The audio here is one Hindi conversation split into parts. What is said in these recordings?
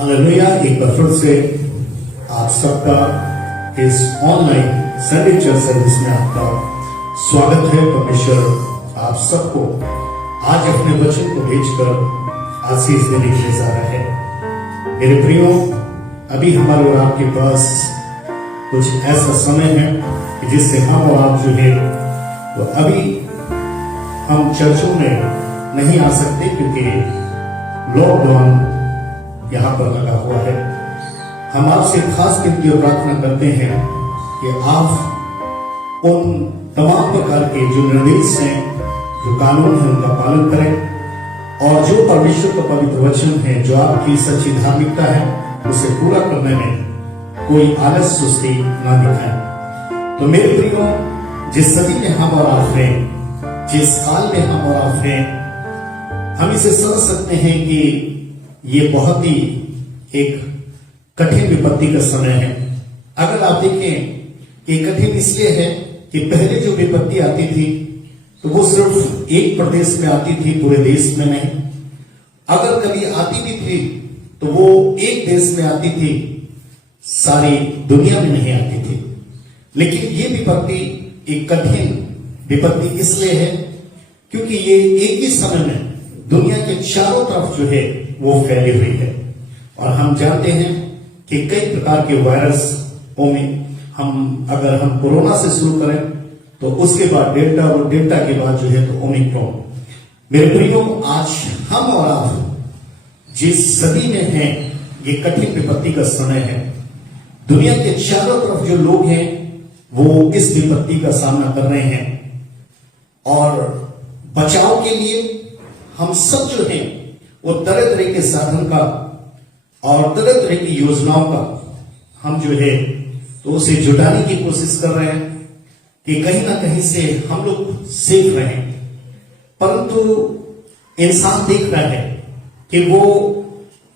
हालेलुया। एक बार फिर से आप सबका इस ऑनलाइन संडे चर्च सर्विस में आपका स्वागत है। परमेश्वर आप सबको आज अपने वचन को भेजकर आशीष देने के लिए जा रहा है। मेरे प्रियो, अभी हमारे और आपके पास कुछ ऐसा समय है कि जिससे हम और आप जो है तो अभी हम चर्चों में नहीं आ सकते क्योंकि लॉकडाउन यहां पर लगा हुआ है। हम आपसे खास करके प्रार्थना करते हैं कि आप उन तमाम प्रकार के जो निर्देश हैं, जो कानून है, उनका पालन करें और जो परमेश्वर का पवित्र वचन है, जो आपकी सच्ची धार्मिकता है, उसे पूरा करने में कोई आलस सुस्ती ना दिखाएं। तो मेरे प्रियो, जिस सदी में हम और आप हैं, जिस काल में हम और आप हैं, हम इसे समझ सकते हैं कि ये बहुत ही एक कठिन विपत्ति का समय है। अगर आप देखें कि कठिन इसलिए है कि पहले जो विपत्ति आती थी तो वो सिर्फ एक प्रदेश में आती थी, पूरे देश में नहीं। अगर कभी आती भी थी तो वो एक देश में आती थी, सारी दुनिया में नहीं आती थी। लेकिन ये विपत्ति एक कठिन विपत्ति इसलिए है क्योंकि ये एक ही समय में दुनिया के चारों तरफ जो है वो फैली हुई है। और हम जानते हैं कि कई प्रकार के वायरसों में अगर हम कोरोना से शुरू करें तो उसके बाद डेल्टा और डेल्टा के बाद जो है तो ओमिक्रॉन। मेरे प्रियो, आज हम और आप जिस सदी में हैं, ये कठिन विपत्ति का समय है। दुनिया के चारों तरफ जो लोग हैं वो इस विपत्ति का सामना कर रहे हैं और बचाव के लिए हम सब जो हैं वो तरह तरह के साधन का और तरह तरह की योजनाओं का हम जो है तो उसे जुटाने की कोशिश कर रहे हैं कि कहीं ना कहीं से हम लोग सेफ रहें। परंतु इंसान देख रहा है कि वो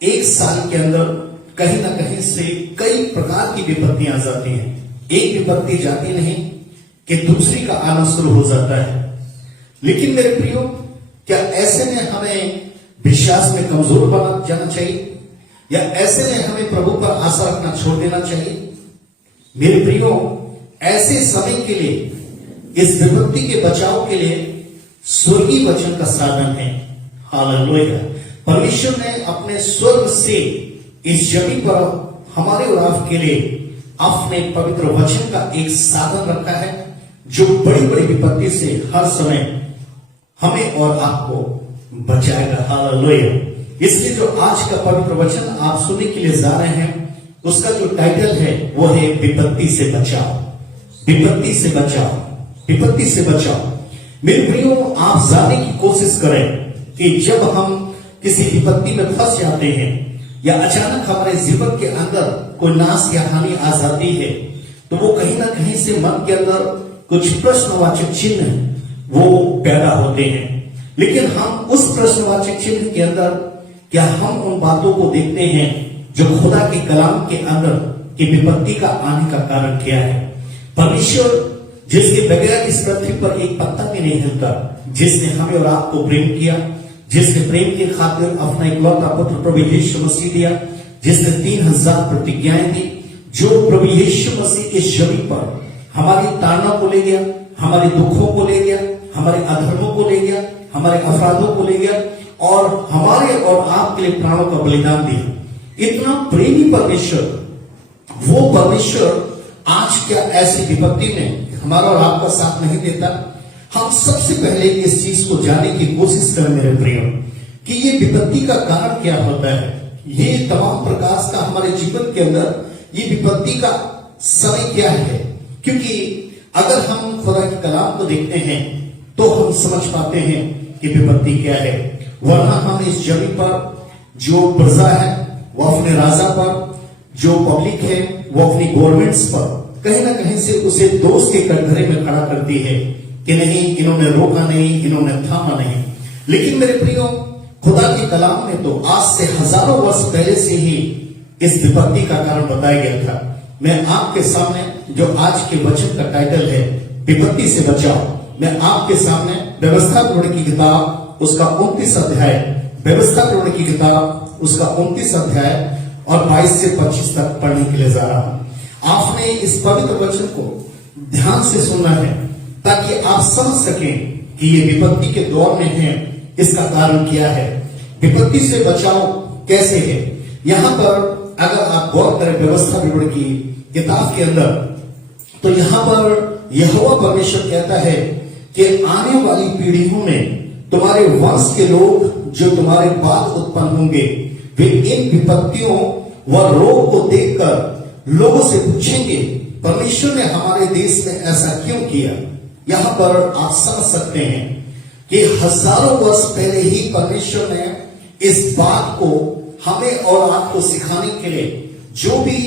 एक साल के अंदर कहीं ना कहीं से कई प्रकार की विपत्तियां आ जाती हैं। एक विपत्ति जाती नहीं कि दूसरी का आना शुरू हो जाता है। लेकिन मेरे प्रियो, क्या ऐसे में हमें विश्वास में कमजोर बना जाना चाहिए या ऐसे में हमें प्रभु पर आशा रखना छोड़ देना चाहिए? मेरे प्रियो, ऐसे समय के लिए, इस विपत्ति के बचाव के लिए स्वर्गीय वचन का साधन है। हालेलुया। परमेश्वर ने अपने स्वर्ग से इस जमीन पर हमारे और आपके लिए अपने पवित्र वचन का एक साधन रखा है जो बड़ी बड़ी विपत्ति से हर समय हमें और आपको बचाएगा। हालेलुया। इसलिए जो आज का पवित्र वचन आप सुनने के लिए जा रहे हैं, उसका जो टाइटल है वो है विपत्ति से बचाओ। विपत्ति से बचाओ, विपत्ति से बचाओ। मेरे प्रियो, आप जानने की कोशिश करें कि जब हम किसी विपत्ति में फंस जाते हैं या अचानक हमारे जीवन के अंदर कोई नाश या हानि आ जाती है तो वो कहीं ना कहीं से मन के अंदर कुछ प्रश्नवाचक चिन्ह वो पैदा होते हैं। लेकिन हम उस प्रश्नवाचक चिन्ह के अंदर क्या हम उन बातों को देखते हैं जो खुदा के कलाम के अंदर की विपत्ति का आने का कारण क्या है? परमेश्वर जिसके बगैर इस पृथ्वी पर एक पत्ता भी नहीं हिलता, जिसने हमें और आपको प्रेम किया, जिसने प्रेम के खातिर अपना इकलौता पुत्र प्रभु यीशु मसीह दिया, जिसने 3000 प्रतिज्ञाएं दी, जो प्रभु यीशु मसीह इस जमीन पर हमारी ताड़ना को ले गया, हमारे दुखों को ले गया, हमारे अधर्मों को ले गया, हमारे अपराधों को ले गया और हमारे और आपके लिए प्राणों का बलिदान दिया। इतना प्रेमी परमेश्वर, वो परमेश्वर आज क्या ऐसी विपत्ति में हमारा और आपका साथ नहीं देता? हम सबसे पहले इस चीज को जानने की कोशिश करें मेरे प्रियो कि ये विपत्ति का कारण क्या होता है। ये तमाम प्रकार का हमारे जीवन के अंदर ये विपत्ति का समय क्या है, क्योंकि अगर हम खुदा के कलाम को देखते हैं तो हम समझ पाते हैं कि विपत्ति क्या है। वरना हम इस जमीन पर जो प्रजा है वो अपने राजा पर, जो पब्लिक है वो अपनी गवर्नमेंट्स पर कहीं ना कहीं से उसे दोष के कटघरे में खड़ा करती है कि नहीं, इन्होंने रोका नहीं, इन्होंने थामा नहीं। लेकिन मेरे प्रियो, खुदा के कलाम में तो आज से हजारों वर्ष पहले से ही इस विपत्ति का कारण बताया गया था। मैं आपके सामने जो आज के वचन का टाइटल है विपत्ति से बचाओ, मैं आपके सामने व्यवस्था तोड़ने की किताब उसका 29 अध्याय, व्यवस्था तोड़ने की किताब उसका 29 अध्याय और 22 से 25 तक पढ़ने के लिए जा रहा हूं। आपने इस पवित्र वचन को ध्यान से सुनना है ताकि आप समझ सकें कि ये विपत्ति के दौर में है, इसका कारण क्या है, विपत्ति से बचाव कैसे है। यहां पर अगर आप गौर करें व्यवस्था विवरण की किताब के अंदर, तो यहां पर यहोवा परमेश्वर कहता है कि आने वाली पीढ़ियों में तुम्हारे वंश के लोग जो तुम्हारे बाद उत्पन्न होंगे, वे इन विपत्तियों व रोग को देखकर लोगों से पूछेंगे, परमेश्वर ने हमारे देश में ऐसा क्यों किया। यहां पर आप समझ सकते हैं कि हजारों वर्ष पहले ही परमेश्वर ने इस बात को हमें और आपको सिखाने के लिए जो भी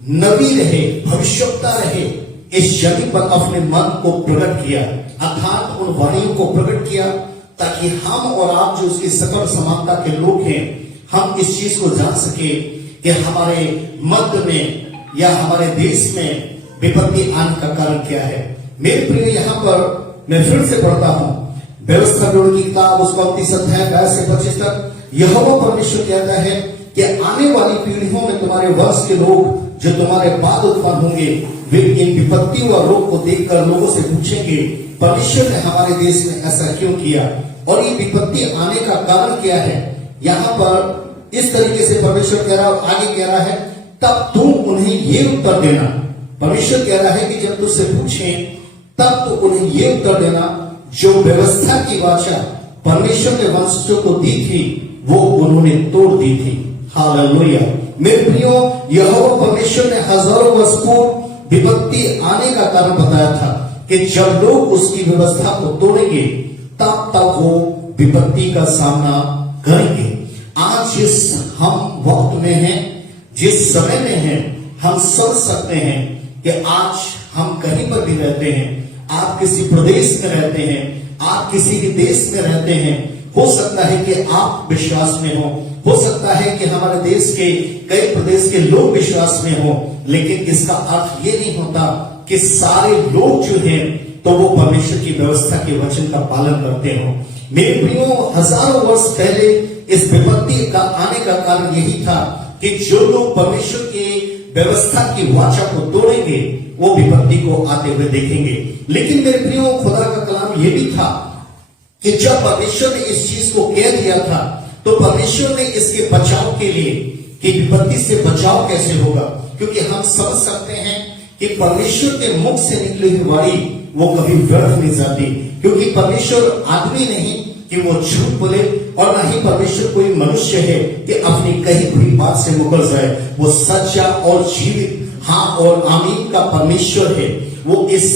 नबी रहे, भविष्यवक्ता रहे, इस जमीन पर अपने मन को प्रकट किया, अर्थात उन वाणियों को प्रकट किया ताकि हम और आप जो उसकी सकल समानता के लोग हैं, हम इस चीज को जान सके कि हमारे मध्य में या हमारे देश में विपत्ति आने का कारण क्या है। मेरे प्रिय, यहां पर मैं फिर से पढ़ता हूं व्यवस्था विवरण की किताब उसका 29 अध्याय 22 से 25 तक। यहोवा परमेश्वर कहता है कि आने वाली पीढ़ियों में तुम्हारे वंश के लोग जो तुम्हारे बाद उत्पन्न होंगे, वे इन विपत्ति व रोग को देखकर लोगों से पूछेंगे, परमेश्वर ने हमारे देश में ऐसा क्यों किया और ये विपत्ति आने का कारण क्या है। यहां पर इस तरीके से परमेश्वर कह रहा है, आगे कह रहा है, तब तुम उन्हें ये उत्तर देना। परमेश्वर कह रहा है कि जब तुझसे पूछें तब तो उन्हें ये उत्तर देना जो व्यवस्था की वाचा परमेश्वर ने वंशजों को दी थी वो उन्होंने तोड़ दी थी। हालेलुया। मेरे प्रियो, यहोवा परमेश्वर ने हजारों वर्ष पूर्व विपत्ति आने का कारण बताया था कि जब लोग उसकी व्यवस्था को तोड़ेंगे तब तक वो विपत्ति का सामना करेंगे। आज जिस हम वक्त में हैं, जिस समय में हैं, हम समझ सकते हैं कि आज हम कहीं पर भी रहते हैं, आप किसी प्रदेश में रहते हैं, आप किसी भी देश में रहते हैं, हो सकता है कि आप विश्वास में हो सकता है कि हमारे देश के कई प्रदेश के लोग विश्वास में हो, लेकिन इसका अर्थ ये नहीं होता कि सारे लोग जो हैं तो वो परमेश्वर की व्यवस्था के वचन का पालन करते हो। मेरे प्रियो, हजारों वर्ष पहले इस विपत्ति का आने का कारण यही था कि जो लोग परमेश्वर की व्यवस्था की वाचा को तोड़ेंगे वो विपत्ति को आते हुए देखेंगे। लेकिन मेरे प्रियो, खुदा का कलाम ये भी था कि जब परमेश्वर ने इस चीज को कह दिया था तो परमेश्वर ने इसके बचाव के लिए कि विपत्ति से बचाव कैसे होगा, क्योंकि हम समझ सकते हैं कि परमेश्वर के मुख से निकली हुई वाणी वो कभी व्यर्थ नहीं जाती, क्योंकि परमेश्वर आदमी नहीं कि वो झूठ बोले और न ही परमेश्वर कोई मनुष्य है कि अपनी कही हुई बात से मुकर जाए। वो सच्चा और जीवित हाँ और आमीन का परमेश्वर है। वो इस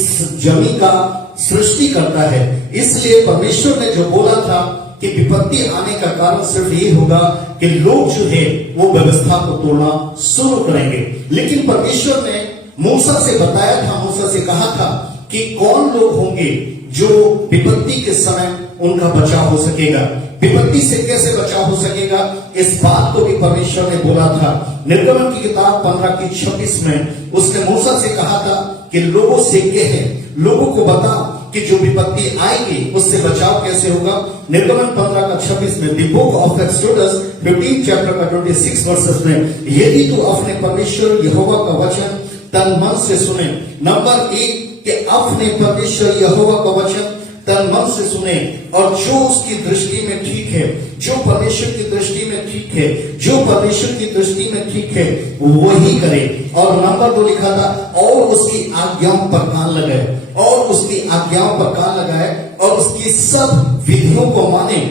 जमीन का सृष्टि करता है। इसलिए परमेश्वर ने जो बोला था कि विपत्ति आने का कारण सिर्फ ये होगा कि लोग जो है वो व्यवस्था को तोड़ना शुरू करेंगे। लेकिन परमेश्वर ने मूसा से बताया था, मूसा से कहा था कि कौन लोग होंगे जो विपत्ति के समय उनका बचाव हो सकेगा। विपत्ति से कैसे बचाव हो सकेगा, इस बात को भी परमेश्वर ने बोला था। निर्गमन की किताब 15:26 में उसने मूसा से कहा था कि लोगों से कहे, लोगों को बताओ कि जो विपत्ति आएगी उससे बचाव कैसे होगा। निर्गमन 15:26 में the book of exodus 15 chapter का 26 वर्सेस में, यदि तू अपने परमेश्वर यहोवा का वचन तन मन से सुने। नंबर 1 कि अपने परमेश्वर यहोवा का वचन तन मन से सुने और जो उसकी दृष्टि में ठीक है, जो परमेश्वर की दृष्टि में ठीक है, जो परमेश्वर की दृष्टि में ठीक है वही करे। और नंबर 2 लिखा था और उसकी आज्ञाओं पर कान लगाए, और उसकी आज्ञाओं पर कान लगाए और उसकी सब विधियों को माने,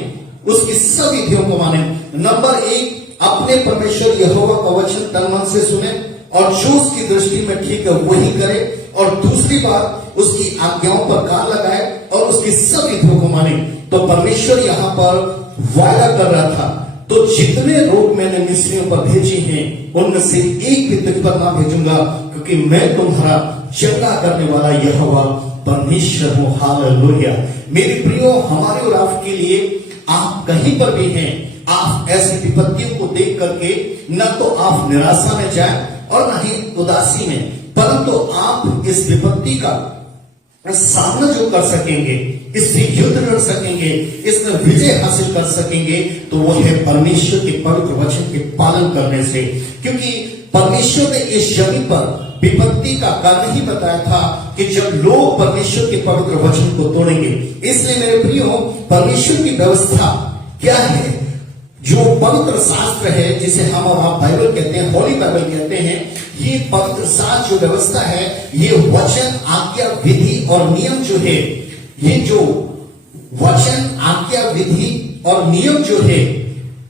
उसकी सब विधियों को माने। नंबर 1 अपने परमेश्वर यहोवा का वचन तन मन से सुने और जो उसकी दृष्टि में ठीक है वही करे। और दूसरी बात, उसकी आज्ञाओं पर कान लगाए और उसकी सब विधियों को माने। तो परमेश्वर यहाँ पर वायदा कर रहा था, तो जितने रोग मैंने मिस्रियों पर भेजे हैं उनमें से एक भी तुझ पर ना भेजूंगा, क्योंकि मैं तुम्हारा चंगा करने वाला यहोवा परमेश्वर हूं। हालेलुया। मेरे प्रियो, हमारे और आपके लिए आप कहीं पर भी हैं, आप ऐसी विपत्तियों को देख करके न तो आप निराशा में जाए और न ही उदासी में, परंतु आप इस विपत्ति का सामना जो कर सकेंगे, इससे युद्ध लड़ सकेंगे, इसमें विजय हासिल कर सकेंगे, तो वो है परमेश्वर के पवित्र वचन के पालन करने से। क्योंकि परमेश्वर ने इस जमीन पर विपत्ति का कारण ही बताया था कि जब लोग परमेश्वर के पवित्र वचन को तोड़ेंगे। इसलिए मेरे प्रियो, परमेश्वर की व्यवस्था क्या है? जो पवित्र शास्त्र है, जिसे हम और आप बाइबल कहते हैं, होली बाइबल कहते हैं, ये पवित्र शास्त्र जो व्यवस्था है, ये वचन, आज्ञा, विधि और नियम जो है, ये जो वचन, आज्ञा, विधि और नियम जो है,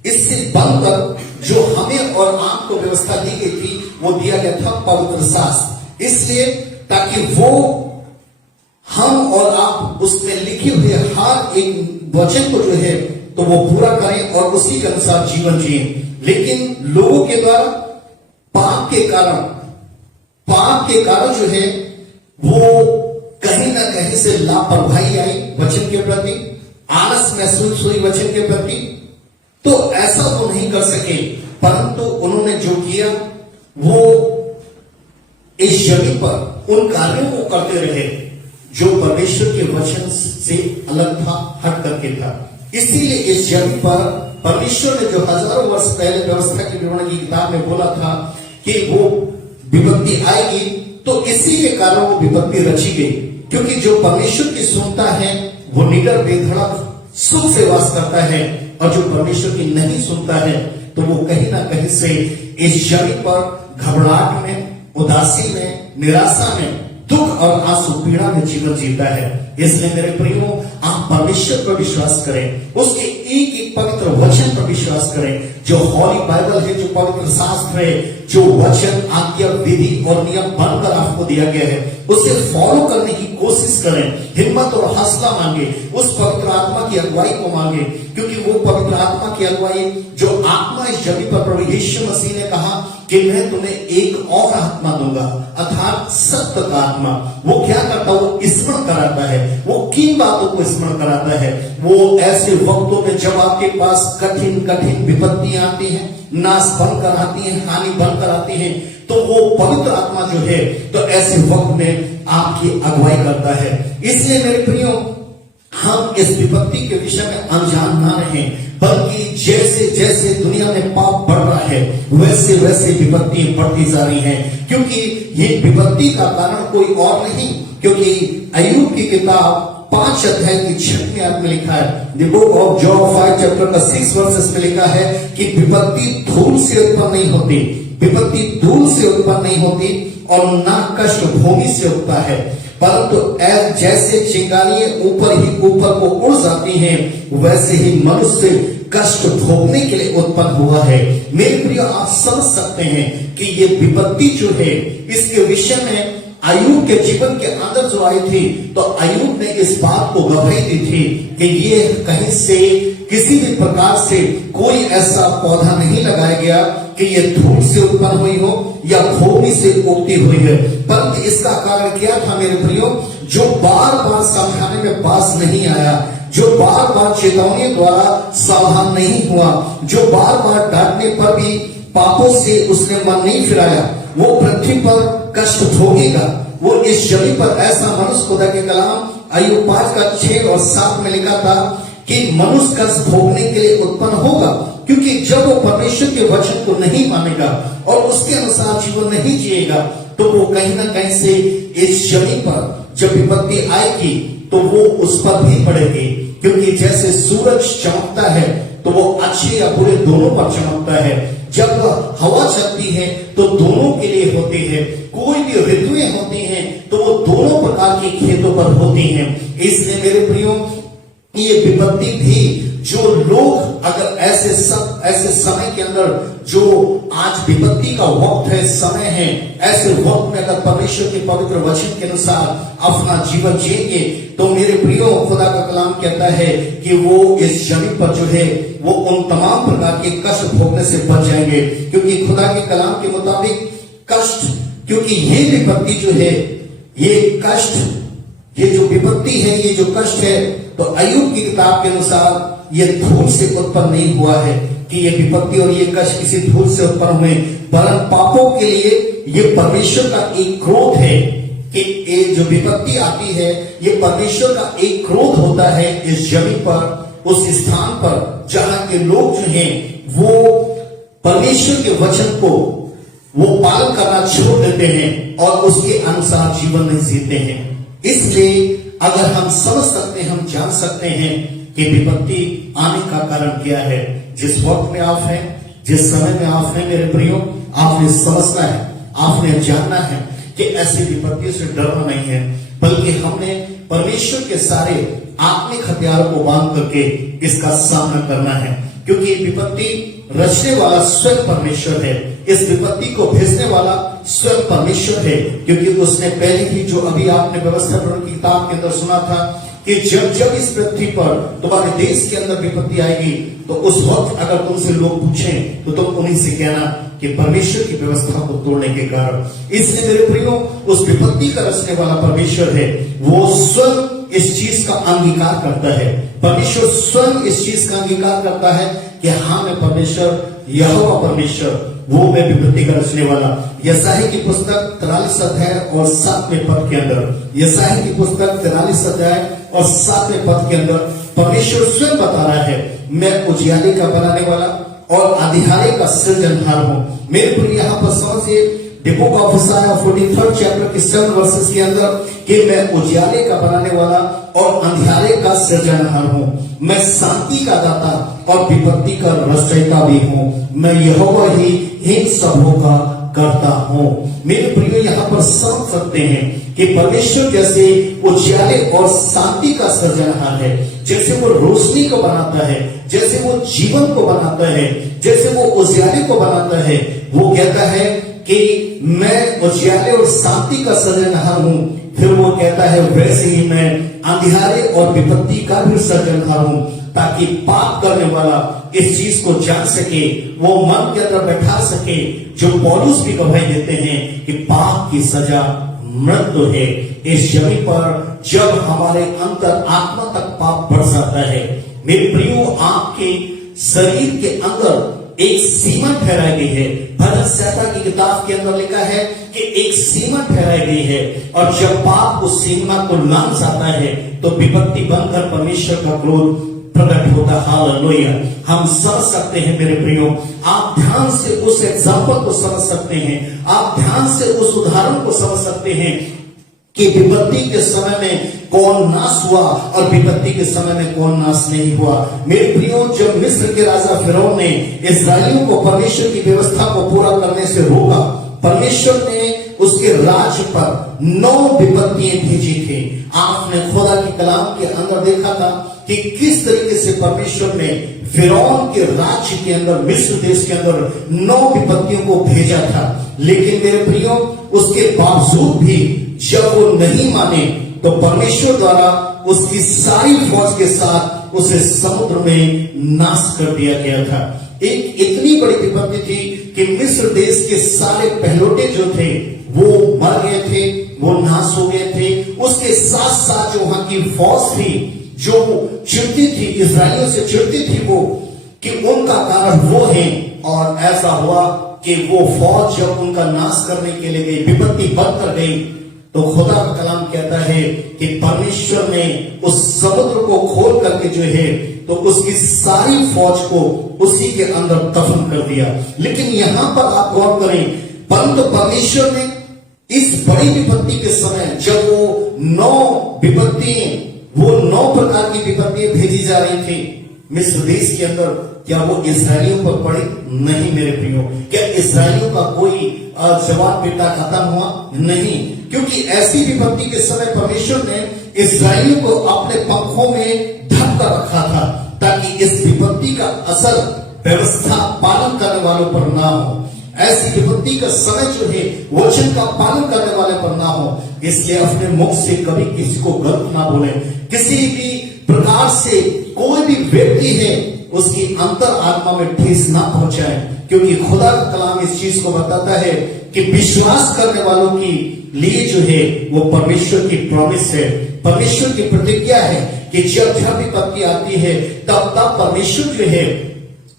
इससे बनकर जो हमें और आपको व्यवस्था दी गई थी, वो दिया गया था पवित्र शास्त्र। इसलिए ताकि वो हम और आप उसमें लिखे हुए हर एक वचन को जो है तो वो पूरा करें और उसी के अनुसार जीवन जिए। लेकिन लोगों के द्वारा पाप के कारण जो है वो कहीं ना कहीं से लापरवाही आई वचन के प्रति, आलस महसूस हुई वचन के प्रति, तो ऐसा वो नहीं कर सके। परंतु उन्होंने जो किया वो इस जमीन पर उन कार्यों को करते रहे जो परमेश्वर के वचन से अलग था, हट करके था। इसीलिए इस जमीन पर परमेश्वर ने जो हजारों वर्ष पहले व्यवस्था के विवरण की किताब में बोला था कि वो विपत्ति आएगी, तो इसी के कारण वो विपत्ति रची गई। क्योंकि जो परमेश्वर की सुनता है वो निडर बेधड़क सुख से वास करता है, और जो परमेश्वर की नहीं सुनता है तो वो कहीं ना कहीं से इस जमीन पर घबराहट में, उदासी में, निराशा में, दुख और आंसू पीड़ा में जीवन जीता है। इसलिए मेरे प्रियो, आप परमेश्वर पर विश्वास करें, उसके एक एक पवित्र वचन पर विश्वास करें। जो हॉली बाइबल है, जो पवित्र शास्त्र है, जो वचन, आज्ञा, विधि और नियम बनकर आपको दिया गया है, उसे फॉलो करने की कोशिश करें। हिम्मत और हौसला मांगे, उस पवित्र आत्मा की अगुवाई को मांगे, क्योंकि वो पवित्र आत्मा की अगुवाई जो आत्मा इस जमीन पर प्रभु यीशु मसीह ने कहा कि मैं तुम्हें एक और आत्मा दूंगा, अर्थात सत्य का आत्मा। वो क्या करता है? वो स्मरण कराता है। वो किन बातों को स्मरण कराता है? वो ऐसे वक्तों में जब आपके पास कठिन कठिन विपत्तियां आती हैं, नाश बनकर आती हैं, हानि बनकर आती हैं, तो वो पवित्र आत्मा जो है तो ऐसे वक्त में आपकी अगुवाई करता है। इसलिए मेरे प्रियो, हम इस विपत्ति के विषय में अनजान ना रहें, बल्कि जैसे जैसे दुनिया में पाप बढ़ रहा है वैसे वैसे विपत्ति बढ़ती जा रही हैं। क्योंकि ये विपत्ति का कारण कोई और नहीं, क्योंकि अय्यूब की किताब 5 अध्याय की 6वीं आयत में लिखा है, the book of job 5 chapter का 6 वर्सेस में लिखा है कि विपत्ति धूल से उत्पन्न नहीं होती, विपत्ति धूल से उत्पन्न नहीं होती, और ना कष्ट भूमि से उठता है, परंतु जैसे चिंगारियां ऊपर ही ऊपर को उड़ जाती हैं, वैसे ही मनुष्य कष्ट भोगने के लिए उत्पन्न हुआ है। मेरे प्रिय, आप समझ सकते हैं कि ये विपत्ति जो है, इसके विषय में अय्यूब के जीवन के अंदर जो आई थी, तो अय्यूब ने इस बात को गवाही दी थी कि ये कहीं से किसी भी प्रकार से कोई ऐसा पौधा नहीं लगाया गया कि ये धूल से उत्पन्न हुई हो या भूमि से उगती हुई है। परंतु इसका कारण क्या था मेरे प्रियो? जो बार बार समझाने में पास नहीं आया, जो बार बार चेतावनी द्वारा सावधान नहीं हुआ, जो बार बार डांटने पर भी पापों से उसने मन नहीं फिराया, वो पृथ्वी पर कष्ट भोगेगा। वो इस जमीन पर ऐसा मनुष्य खुदा के कलाम अय्यूब 5 का 6 और 7 में लिखा था कि मनुष्य कष्ट भोगने के लिए उत्पन्न होगा, क्योंकि जब वो परमेश्वर के वचन को नहीं मानेगा और उसके अनुसार जीवन नहीं जिएगा, तो वो कहीं ना कहीं से इस जमीन पर जब विपत्ति आएगी तो वो उस पर भी पड़ेगी। क्योंकि जैसे सूरज चमकता है तो वो अच्छे या बुरे दोनों पर चमकता है। जब हवा चलती है तो दोनों के लिए होती है। कोई भी ऋतुएं होती हैं तो वो दोनों प्रकार के खेतों पर होती हैं। इसलिए मेरे प्रियो, ये विपत्ति भी जो लोग अगर ऐसे समय के अंदर, जो आज विपत्ति का वक्त है, समय है, ऐसे वक्त में अगर परमेश्वर के पवित्र वचन के अनुसार अपना जीवन जिएंगे, तो मेरे प्रियो, खुदा का कलाम कहता है कि वो इस जमीन पर जो है वो उन तमाम प्रकार के कष्ट भोगने से बच जाएंगे। क्योंकि खुदा के कलाम के मुताबिक कष्ट, क्योंकि ये विपत्ति जो है, ये कष्ट, ये जो विपत्ति है, ये जो कष्ट है, तो अय्यूब की किताब के अनुसार ये धूल से उत्पन्न नहीं हुआ है कि ये विपत्ति और ये कष्ट किसी धूल से उत्पन्न हुए, वरन पापों के लिए ये परमेश्वर का एक क्रोध है। कि ये जो विपत्ति आती है ये परमेश्वर का एक क्रोध होता है इस जमीन पर, उस स्थान पर जहां के लोग जो हैं वो परमेश्वर के वचन को वो पालन करना छोड़ देते हैं और उसके अनुसार जीवन नहीं जीते हैं। इसलिए अगर हम समझ सकते हैं, हम जान सकते हैं कि विपत्ति आने का कारण क्या है। जिस वक्त में आप हैं, जिस समय में आप हैं मेरे प्रियो, आपने समझना है, आपने जानना है कि ऐसी विपत्ति से डरना नहीं है, बल्कि हमने परमेश्वर के सारे आत्मिक हथियारों को बांध करके इसका सामना करना है। क्योंकि विपत्ति रचने वाला स्वयं परमेश्वर है, इस विपत्ति को भेजने वाला स्वयं परमेश्वर है। क्योंकि उसने पहले ही, जो अभी आपने व्यवस्था की किताब के अंदर सुना था कि जब जब इस पृथ्वी पर तुम्हारे देश के अंदर विपत्ति आएगी, तो उस वक्त अगर तुमसे लोग पूछें तो तुम उन्हीं से कहना कि परमेश्वर की व्यवस्था को तोड़ने के कारण। इसलिए मेरे प्रियो, उस विपत्ति का रचने वाला परमेश्वर है, वो स्वयं इस चीज का अंगीकार करता है। परमेश्वर स्वयं इस चीज का अंगीकार करता है कि हाँ, मैं परमेश्वर, यहोवा परमेश्वर, वो मैं विपत्ति का रचने वाला। यशायाह की पुस्तक 43 अध्याय और 7वें पद के अंदर, यशायाह की पुस्तक 43 अध्याय और 7वें पद के अंदर परमेश्वर स्वयं बता रहा है, मैं उजियाले का बनाने वाला और अंधियारे का सृजनहार हूं। मेरे प्रिय, यहाँ पर समझिए, the book of आइज़ाया 43rd chapter के 7 वर्सेस के अंदर कि मैं उजियाले का बनाने वाला और अंधियारे का सृजनहार हूं, मैं शांति का दाता और विपत्ति का रचयिता भी हूं, मैं यहोवा ही इन सबों का करता हूं। मेरे प्रियो, यहाँ पर समझ सकते हैं कि परमेश्वर जैसे उजियाले और शांति का सृजनहार है, जैसे वो रोशनी को बनाता है, जैसे वो जीवन को बनाता है, जैसे वो उजियाले को बनाता है, वो कहता है कि मैं उजियाले और शांति का सृजनहार हूं। फिर वो कहता है वैसे ही मैं अंधियारे और विपत्ति का भी सृजनहार हूं, ताकि पाप करने वाला इस चीज को जान सके, वो मन के अंदर बैठा सके, जो पौलुस भी गवाही देते हैं कि पाप की सजा मृत्यु है। इस जमीन पर जब हमारे अंतर आत्मा तक पाप बढ़ जाता है, मेरे प्रियो, आपके शरीर के अंदर एक सीमा ठहराई गई है। भजन संहिता की किताब के अंदर लिखा है कि एक सीमा ठहराई गई है, और जब पाप उस सीमा को लांघ जाता है तो विपत्ति बनकर परमेश्वर का क्रोध प्रकट होता। हालेलुया। हम समझ सकते हैं मेरे प्रियो, आप ध्यान से उस एग्जाम्पल को समझ सकते हैं, आप ध्यान से उस उदाहरण को समझ सकते हैं कि विपत्ति के समय में कौन नाश हुआ और विपत्ति के समय में कौन नाश नहीं हुआ। मेरे प्रियो, जब मिस्र के राजा फिरौन ने इस्राएलियों को परमेश्वर की व्यवस्था को पूरा करने से रोका, परमेश्वर ने उसके राज्य पर 9 विपत्तियां भेजी थी। आपने खुदा की कलाम के अंदर देखा था कि किस तरीके से परमेश्वर ने फिरौन के राज्य के अंदर, मिस्र देश के अंदर 9 विपत्तियों को भेजा था। लेकिन मेरे प्रियो, उसके बावजूद भी जब वो नहीं माने तो परमेश्वर द्वारा उसकी सारी फौज के साथ उसे समुद्र में नाश कर दिया गया था। एक इतनी बड़ी विपत्ति थी कि मिस्र देश के सारे पहलौठे जो थे वो मर गए थे, वो नाश हो गए थे। उसके साथ साथ जो वहां की फौज थी, जो चिढ़ती थी, इस्राएलियों से चिढ़ती थी, वो कि उनका कारण वो है। और ऐसा हुआ कि वो फौज जब उनका नाश करने के लिए गई, विपत्ति बंद कर गई, तो खुदा का कलाम कहता है कि परमेश्वर ने उस समुद्र को खोल करके जो है तो उसकी सारी फौज को उसी के अंदर दफन कर दिया। लेकिन यहां पर आप गौर करें, परंतु परमेश्वर ने इस बड़ी विपत्ति के समय जब वो 9 विपत्तियां, वो 9 प्रकार की विपत्तियां भेजी जा रही थी मिस्र देश के अंदर, क्या वो इस्राएलियों पर पड़ी? नहीं मेरे प्रियो। क्या इस्राएलियों का कोई जवाब बेटा खत्म हुआ? नहीं, क्योंकि ऐसी विपत्ति के समय परमेश्वर ने इस्राएलियों को अपने पंखों में ढक कर रखा था, ताकि इस विपत्ति का असर व्यवस्था पालन करने वालों पर ना हो। ऐसी विपत्ति का समय जो है वचन का पालन करने वाले पर ना हो। इसलिए अपने मुख से कभी किसी को गलत ना बोले, किसी भी प्रकार से कोई भी व्यक्ति है उसकी अंतर आत्मा में ठेस ना पहुंचाए, क्योंकि खुदा का कलाम इस चीज को बताता है कि विश्वास करने वालों की लिए जो है वो परमेश्वर की प्रॉमिस है, परमेश्वर की प्रतिज्ञा है कि जब जब विपत्ति आती है तब तब परमेश्वर जो है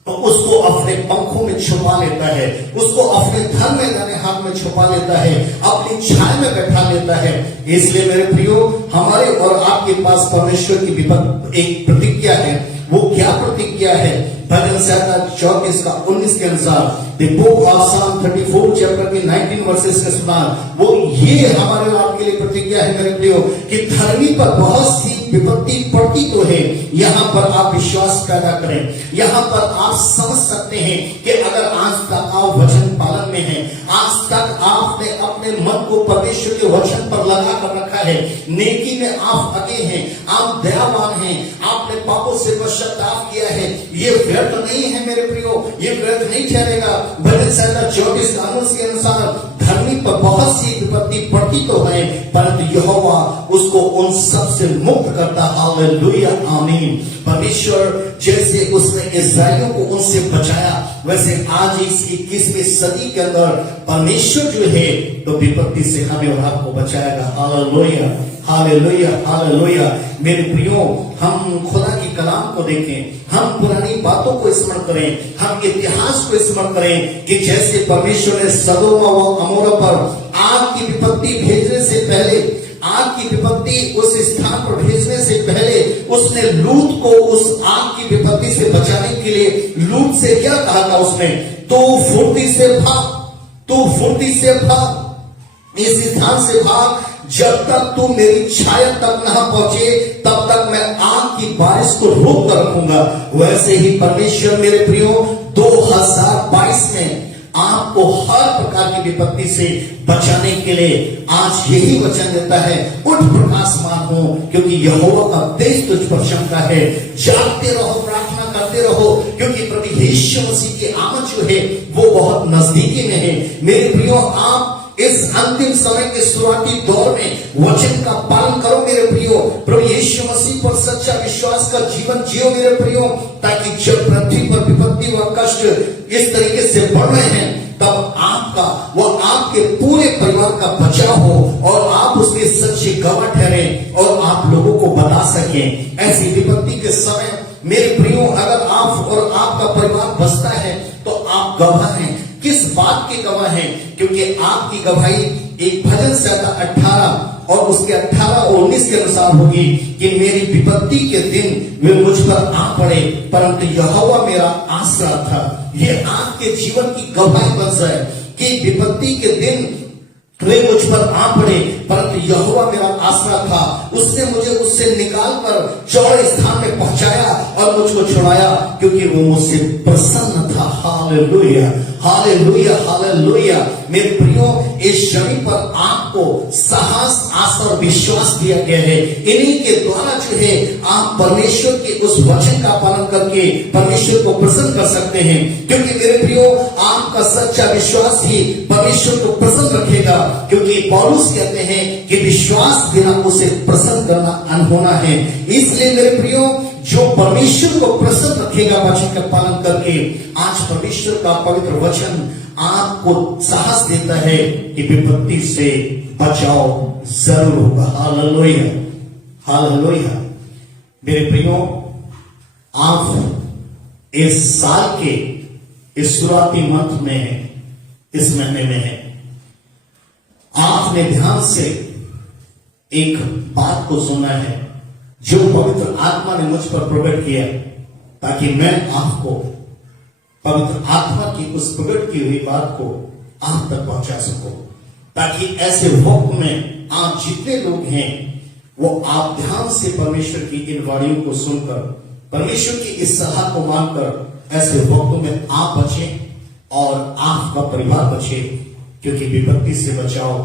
उसको अपने पंखों में छुपा लेता है, उसको अपने धन में दाने हाथ में छुपा लेता है, अपनी छाया में बैठा लेता है। इसलिए मेरे प्रियो, हमारे और आपके पास परमेश्वर की एक प्रतिज्ञा है। वो क्या प्रतिज्ञा है? भजन संहिता 34 का 19 के अनुसार, द बुक ऑफ साम 34 चैप्टर के 19 वर्सेस के सुना, वो ये हमारे और आपके लिए प्रतिज्ञा है मेरे प्रियो, कि धर्मी पर बहुत सी विपत्ति पड़ती तो है, यहाँ पर आप विश्वास पैदा करें। यहाँ पर आप समझ सकते हैं कि अगर आज तक आप वचन पालन में हैं, आज तक आपने अपने मन को परमेश्वर के वचन पर लगा कर रखा है, नेकी में आप अगे हैं, आप दयावान हैं, आपने पापों से पश्चाताप किया है, ये व्यर्थ नहीं है मेरे प्रियो, ये व्यर्थ नहीं ठहरेगा। भजन संहिता 34 कानून के अनुसार धर्मी पर बहुत सी विपत्ति पड़ती तो है, परंतु यहोवा उसको उन सब से मुक्त करता। हालेलुया, आमीन। परमेश्वर जैसे उसने इस्राएलियों को उनसे बचाया, वैसे आज इस 21वीं सदी के अंदर परमेश्वर जो है तो विपत्ति से हमें और आपको बचाएगा। Hallelujah, hallelujah, hallelujah. मेरे प्रियो, हम खुदा की कलाम को देखें, हम पुरानी बातों को स्मरण करें, हम इतिहास को स्मरण करें कि जैसे परमेश्वर ने सदोम व अमोरा पर आग की विपत्ति भेजने से पहले, आग की विपत्ति उस स्थान पर भेजने से पहले उसने लूत को उस आग की विपत्ति से बचाने के लिए लूत से क्या कहा था? उसने, तू फुर्ती से भाग, तू फुर्ती से भाग, इस स्थान से भाग, जब तक तू मेरी छाया तक न पहुंचे तब तक मैं आग की बारिश को रोक कर रखूंगा। वैसे ही परमेश्वर मेरे प्रियो 2022 में आपको हर प्रकार की विपत्ति से बचाने के लिए आज यही वचन देता है, उठ प्रकाशमान हो, क्योंकि यहोवा का तेज तुझ पर चमका है। जागते रहो, प्रार्थना करते रहो, क्योंकि प्रभु यीशु मसीह की आमद जो है वो बहुत नजदीकी में है। मेरे प्रियो, आप इस अंतिम समय के शुरुआती दौर में वचन का पालन करो मेरे प्रियो, प्रभु यीशु मसीह पर सच्चा विश्वास का जीवन जियो मेरे प्रियो, ताकि जब पृथ्वी पर विपत्ति व कष्ट इस तरीके से बढ़ रहे हैं, तब आपका व आपके पूरे परिवार का बचाव हो और आप उसके सच्चे गवाह ठहरे और आप लोगों को बता सकें। ऐसी विपत्ति के समय मेरे प्रियो, अगर आप और आपका परिवार बचता है तो आप गवाह हैं। किस बात के गवाह हैं? क्योंकि आपकी गवाही एक भजन संहिता 18 और उसके 18 और 19 के अनुसार होगी कि मेरी विपत्ति के दिन वे मुझ पर आ पड़े, परंतु यहोवा मेरा आसरा था। ये आपके जीवन की गवाही बन जाए कि विपत्ति के दिन वे मुझ पर आ पड़े, परंतु यहोवा मेरा आसरा था। उसने मुझे उससे निकालकर चौड़े स्थान में पहुंचाया और मुझको छुड़ाया, क्योंकि वो मुझसे प्रसन्न था। Hallelujah, hallelujah, hallelujah. मेरे प्रियो, इस जमीन पर आपको साहस, आशा और विश्वास दिया गया है। इन्हीं के द्वारा जो है आप परमेश्वर के उस वचन का पालन करके परमेश्वर को प्रसन्न कर सकते हैं, क्योंकि मेरे प्रियो, आपका सच्चा विश्वास ही परमेश्वर को प्रसन्न रखेगा, क्योंकि पौलुस कहते हैं कि विश्वास बिना उसे प्रसन्न करना अनहोना है। इसलिए मेरे प्रियो, जो परमेश्वर को प्रसन्न रखेगा वचन का पालन करके, आज परमेश्वर का पवित्र वचन आपको साहस देता है कि विपत्ति से बचाव जरूर होगा। Hallelujah, hallelujah. मेरे प्रियो, आप इस साल के इस शुरुआती मंथ में है, इस महीने में है, आपने ध्यान से एक बात को सुना है जो पवित्र आत्मा ने मुझ पर प्रकट किया, ताकि मैं आपको पवित्र आत्मा की उस प्रकट की हुई बात को आप तक पहुंचा सकूं, ताकि ऐसे वक्त में आप जितने लोग हैं वो आप ध्यान से परमेश्वर की इन वाणियों को सुनकर, परमेश्वर की इस सलाह को मानकर ऐसे वक्तों में आप बचें और आपका परिवार बचे, क्योंकि विपत्ति से बचाओ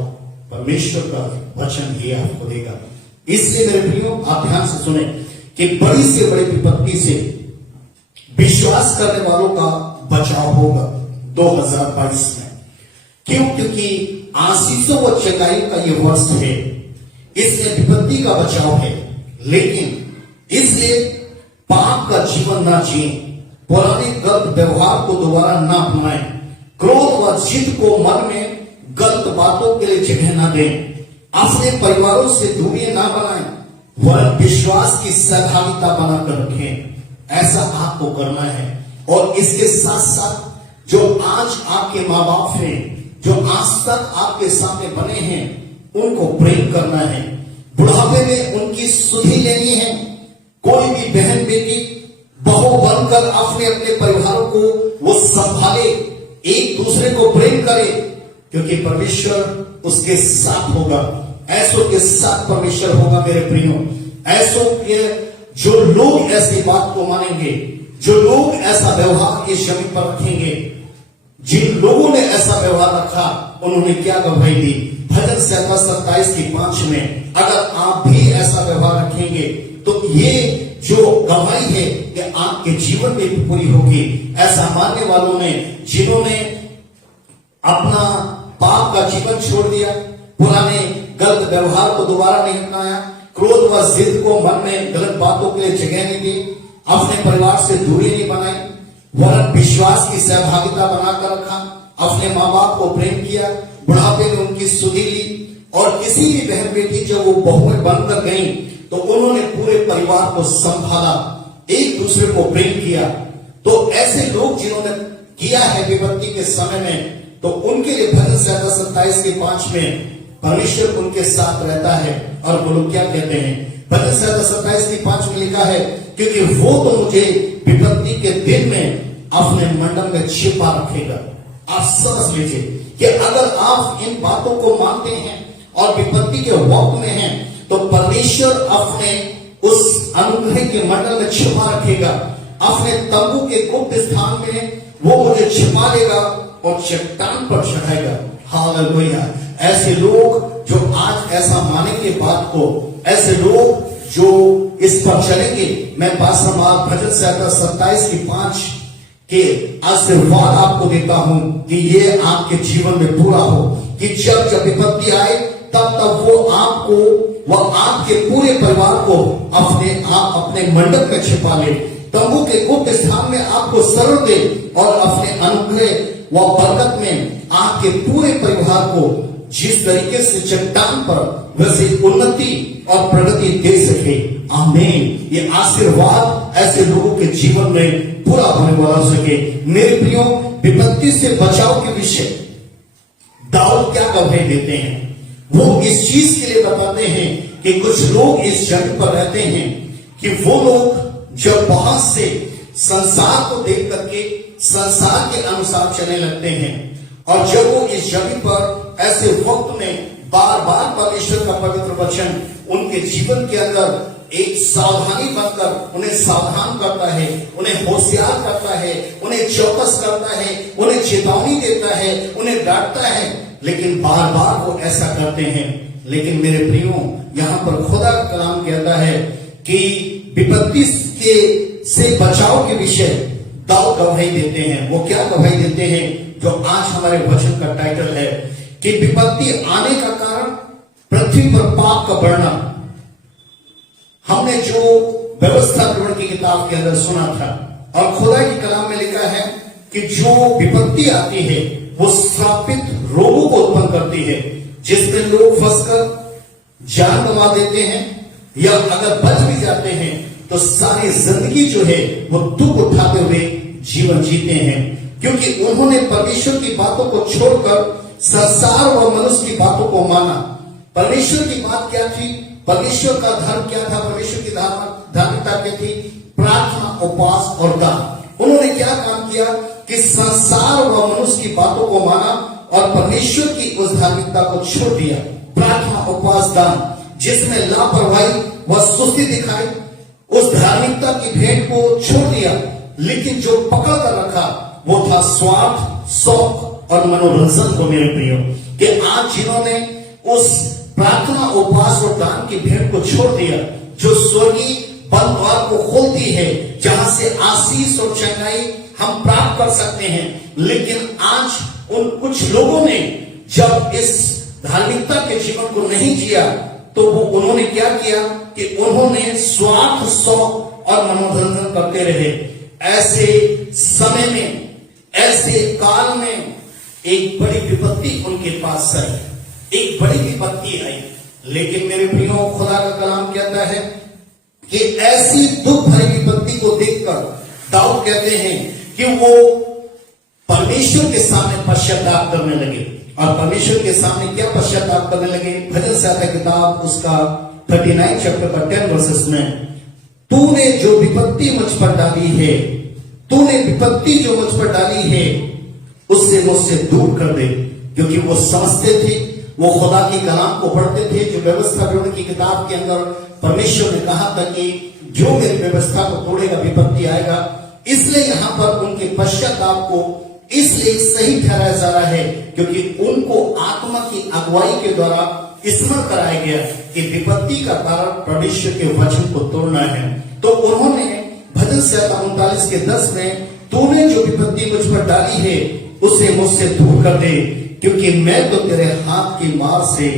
परमेश्वर का वचन ये आपको देगा। इसलिए मेरे प्रियो, आप ध्यान से सुने कि बड़ी से बड़ी विपत्ति से विश्वास करने वालों का बचाव होगा 2022 में। क्यों? क्योंकि आशीषों व चंगाई का ये वर्ष है, इसलिए विपत्ति का बचाव है। लेकिन इसलिए पाप का जीवन ना जिए, पुराने गलत व्यवहार को दोबारा ना अपनाएं, क्रोध व जिद को मन में गलत बातों के लिए जगह ना दें, अपने परिवारों से दूरी ना बनाएं, वरन विश्वास की सहभागिता बनाकर रखें। ऐसा आपको करना है। और इसके साथ साथ जो आज आपके माँ बाप हैं, जो आज तक आपके सामने बने हैं, उनको प्रेम करना है। बुढ़ापे में उनकी सुधि लेनी है। कोई भी बहन बेटी बहू बनकर अपने अपने परिवारों को वो संभाले, एक दूसरे को प्रेम करे, क्योंकि परमेश्वर उसके साथ होगा। ऐसों के साथ परमेश्वर होगा मेरे प्रियो। ऐसों के जो लोग ऐसी बात को मानेंगे, जो लोग ऐसा व्यवहार इस जमीन पर रखेंगे, जिन लोगों ने ऐसा व्यवहार रखा, उन्होंने क्या गवाही दी? भजन 27:27 में अगर आप भी ऐसा व्यवहार रखेंगे तो ये जो गवाही है ये आपके जीवन में भी पूरी होगी। ऐसा मानने वालों ने, जिन्होंने अपना पाप का जीवन छोड़ दिया, पुराने गलत व्यवहार को दोबारा नहीं अपनाया, क्रोध व जिद को मन में गलत बातों के लिए जगह नहीं दी, अपने परिवार से दूरी नहीं बनाई, वरन विश्वास की सहभागिता बनाकर रखा, अपने माँ बाप को प्रेम किया, बुढ़ापे में उनकी सुधि ली, और किसी भी बहन बेटी जब वो बहुएं बनकर गई तो उन्होंने पूरे परिवार को संभाला, एक दूसरे को प्रेम किया। तो ऐसे लोग जिन्होंने किया है विपत्ति के समय में, तो उनके लिए भजन 27:5 में परमेश्वर उनके साथ रहता है। और वो लोग क्या कहते हैं? भजन 27:5 में लिखा है, क्योंकि वो तो मुझे विपत्ति के दिन में अपने मंडल में छिपा रखेगा। आप समझ लीजिए कि अगर आप इन बातों को मानते हैं और विपत्ति के वक्त में हैं, तो परमेश्वर अपने उस अनुग्रह के मंडल में छिपा रखेगा। अपने तंबू के गुप्त स्थान में वो मुझे छिपा लेगा और चट्टान पर चढ़ाएगा। हालेलुया। ऐसे लोग जो आज ऐसा मानेंगे बात को, ऐसे लोग जो इस पर चलेंगे, मैं पास्टर मार्क भजन 27:5 के आशीर्वाद आपको देता हूं कि ये आपके जीवन में पूरा हो, कि जब जब विपत्ति आए तब तब वो आपको, वह आपके पूरे परिवार को अपने मंडप में छिपा ले, तंबू के गुप्त स्थान में आपको शरण दे और अपने अनुग्रह व बरकत में आपके पूरे परिवार को जिस तरीके से चट्टान पर वैसे उन्नति और प्रगति दे सके। आमीन। ये आशीर्वाद ऐसे लोगों के जीवन में पूरा होने वाला सके। मेरे प्रियो, विपत्ति से बचाव के विषय दाऊद क्या गवाही देते हैं? वो इस चीज के लिए बताते हैं कि कुछ लोग इस जग पर रहते हैं कि वो लोग जब वहां से संसार को देख करके संसार के अनुसार चलने लगते हैं, और जब वो इस जमीन पर ऐसे वक्त में बार बार परमेश्वर का पवित्र वचन उनके जीवन के अंदर एक सावधानी बनकर उन्हें सावधान करता है, उन्हें होशियार करता है, उन्हें चौकस करता है, उन्हें चेतावनी देता है, उन्हें डांटता है, लेकिन बार बार वो ऐसा करते हैं। लेकिन मेरे प्रियो, यहाँ पर खुदा का कलाम कहता है कि विपत्ति से बचाव के विषय दाऊद गवाही देते हैं। वो क्या गवाही देते हैं? जो आज हमारे वचन का टाइटल है कि विपत्ति आने का कारण पृथ्वी पर पाप का बढ़ना। हमने जो व्यवस्था विवरण की किताब के अंदर सुना था, और खुदा की कलाम में लिखा है कि जो विपत्ति आती है वो श्रापित रोगों को उत्पन्न करती है, जिसमें लोग फंसकर जान गंवा देते हैं, या अगर बच भी जाते हैं तो सारी जिंदगी जो है वो दुख उठाते हुए जीवन जीते हैं, क्योंकि उन्होंने परमेश्वर की बातों को छोड़कर संसार व मनुष्य की बातों को माना। परमेश्वर की बात क्या थी? परमेश्वर का धर्म क्या था? परमेश्वर की धार्मिकता क्या थी? प्रार्थना, उपवास और दान। उन्होंने क्या काम किया कि संसार व मनुष्य की बातों को माना और परमेश्वर की उस धार्मिकता को छोड़ दिया। प्रार्थना, उपवास, दान, जिसमें लापरवाही व सुस्ती दिखाई, उस धार्मिकता की भेंट को छोड़ दिया, लेकिन जो पकड़ कर रखा वो था स्वार्थ, शौक और मनोरंजन को। मेरे प्रियो, कि आज जिन्होंने उस प्रार्थना, उपवास और दान की भेंट को छोड़ दिया, जो स्वर्गीय बंद द्वार को खोलती है, जहां से आशीष और चंगाई हम प्राप्त कर सकते हैं, लेकिन आज उन कुछ लोगों ने जब इस धार्मिकता के जीवन को नहीं जिया, तो वो उन्होंने क्या किया कि उन्होंने स्वार्थ, शौक और मनोरंजन करते रहे। ऐसे समय में, ऐसे काल में एक बड़ी विपत्ति उनके पास आई, एक बड़ी विपत्ति आई। लेकिन मेरे प्रियो, खुदा का कलाम कहता है कि ऐसी दुख भरी विपत्ति को देखकर दाऊद कहते हैं कि वो परमेश्वर के सामने पश्चाताप करने लगे। और परमेश्वर के सामने क्या पश्चाताप करने लगे? भजन संहिता किताब उसका 39 चैप्टर का 10 वर्सेस में, तूने जो विपत्ति मुझ पर डाली है, तूने विपत्ति जो मुझ पर डाली है उससे मुझसे दूर कर दे। क्योंकि वो समझते थे, वो खुदा की कलाम को पढ़ते थे, जो व्यवस्था की किताब के अंदर परमेश्वर ने कहा था कि जो मेरी व्यवस्था को तोड़ेगा विपत्ति आएगा। इसलिए यहां पर उनके पश्चाताप को इसलिए सही ठहराया जा रहा है क्योंकि उनको आत्मा की अगुवाई के द्वारा स्मरण कराया गया कि विपत्ति का कारण परमेश्वर के वचन को तोड़ना है। तो उन्होंने भजन संहिता 39 के 10 में, तूने जो विपत्ति मुझ पर डाली है उसे मुझसे दूर कर दे, क्योंकि मैं तो तेरे हाथ की मार से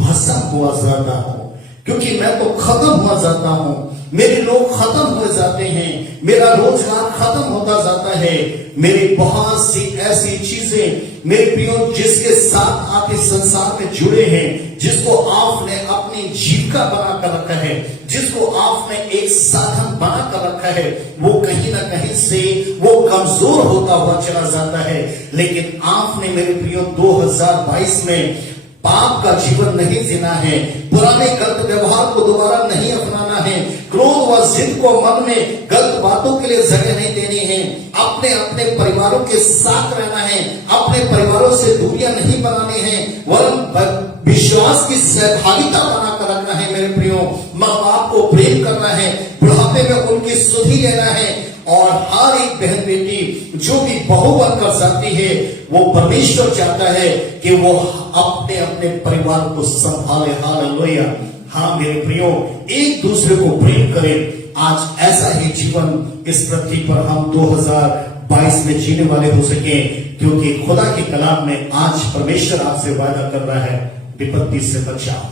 भस्म हुआ जाता हूं। क्योंकि मैं तो खत्म हुआ जाता हूं, मेरे लोग खत्म हो जाते हैं, मेरा रोजगार खत्म होता जाता है, मेरी बहुत सी ऐसी चीजें मेरे प्रियो जिसके साथ आप इस संसार में जुड़े हैं, जिसको आपने अपनी जीविका बना कर रखा है, जिसको आपने एक साधन बना कर रखा है, वो कहीं ना कहीं से वो कमजोर होता हुआ चला जाता है। लेकिन आपने मेरे प्रियो 2022 में पाप का जीवन नहीं जीना है, पुराने गलत व्यवहार को दोबारा नहीं अपनाना है, क्रोध व जिद को मन में गलत बातों के लिए जगह नहीं देनी है, अपने अपने परिवारों के साथ रहना है, अपने परिवारों से दूरियां नहीं बनानी है, वरन विश्वास की सहभागिता बनाकर रखना है। मेरे प्रियो, माँ बाप को प्रेम करना है, बुढ़ापे में उनकी सुधि लेना है। और हर एक बहन बेटी जो भी बहू बनकर जाती है, वो परमेश्वर चाहता है कि वो अपने अपने परिवार को संभाले। हालेलुया। हाँ मेरे प्रियो, एक दूसरे को प्रेम करें। आज ऐसा ही जीवन इस पृथ्वी पर हम 2022 में जीने वाले हो सके, क्योंकि खुदा के कलाम में आज परमेश्वर आपसे वादा कर रहा है, विपत्ति से बचाओ,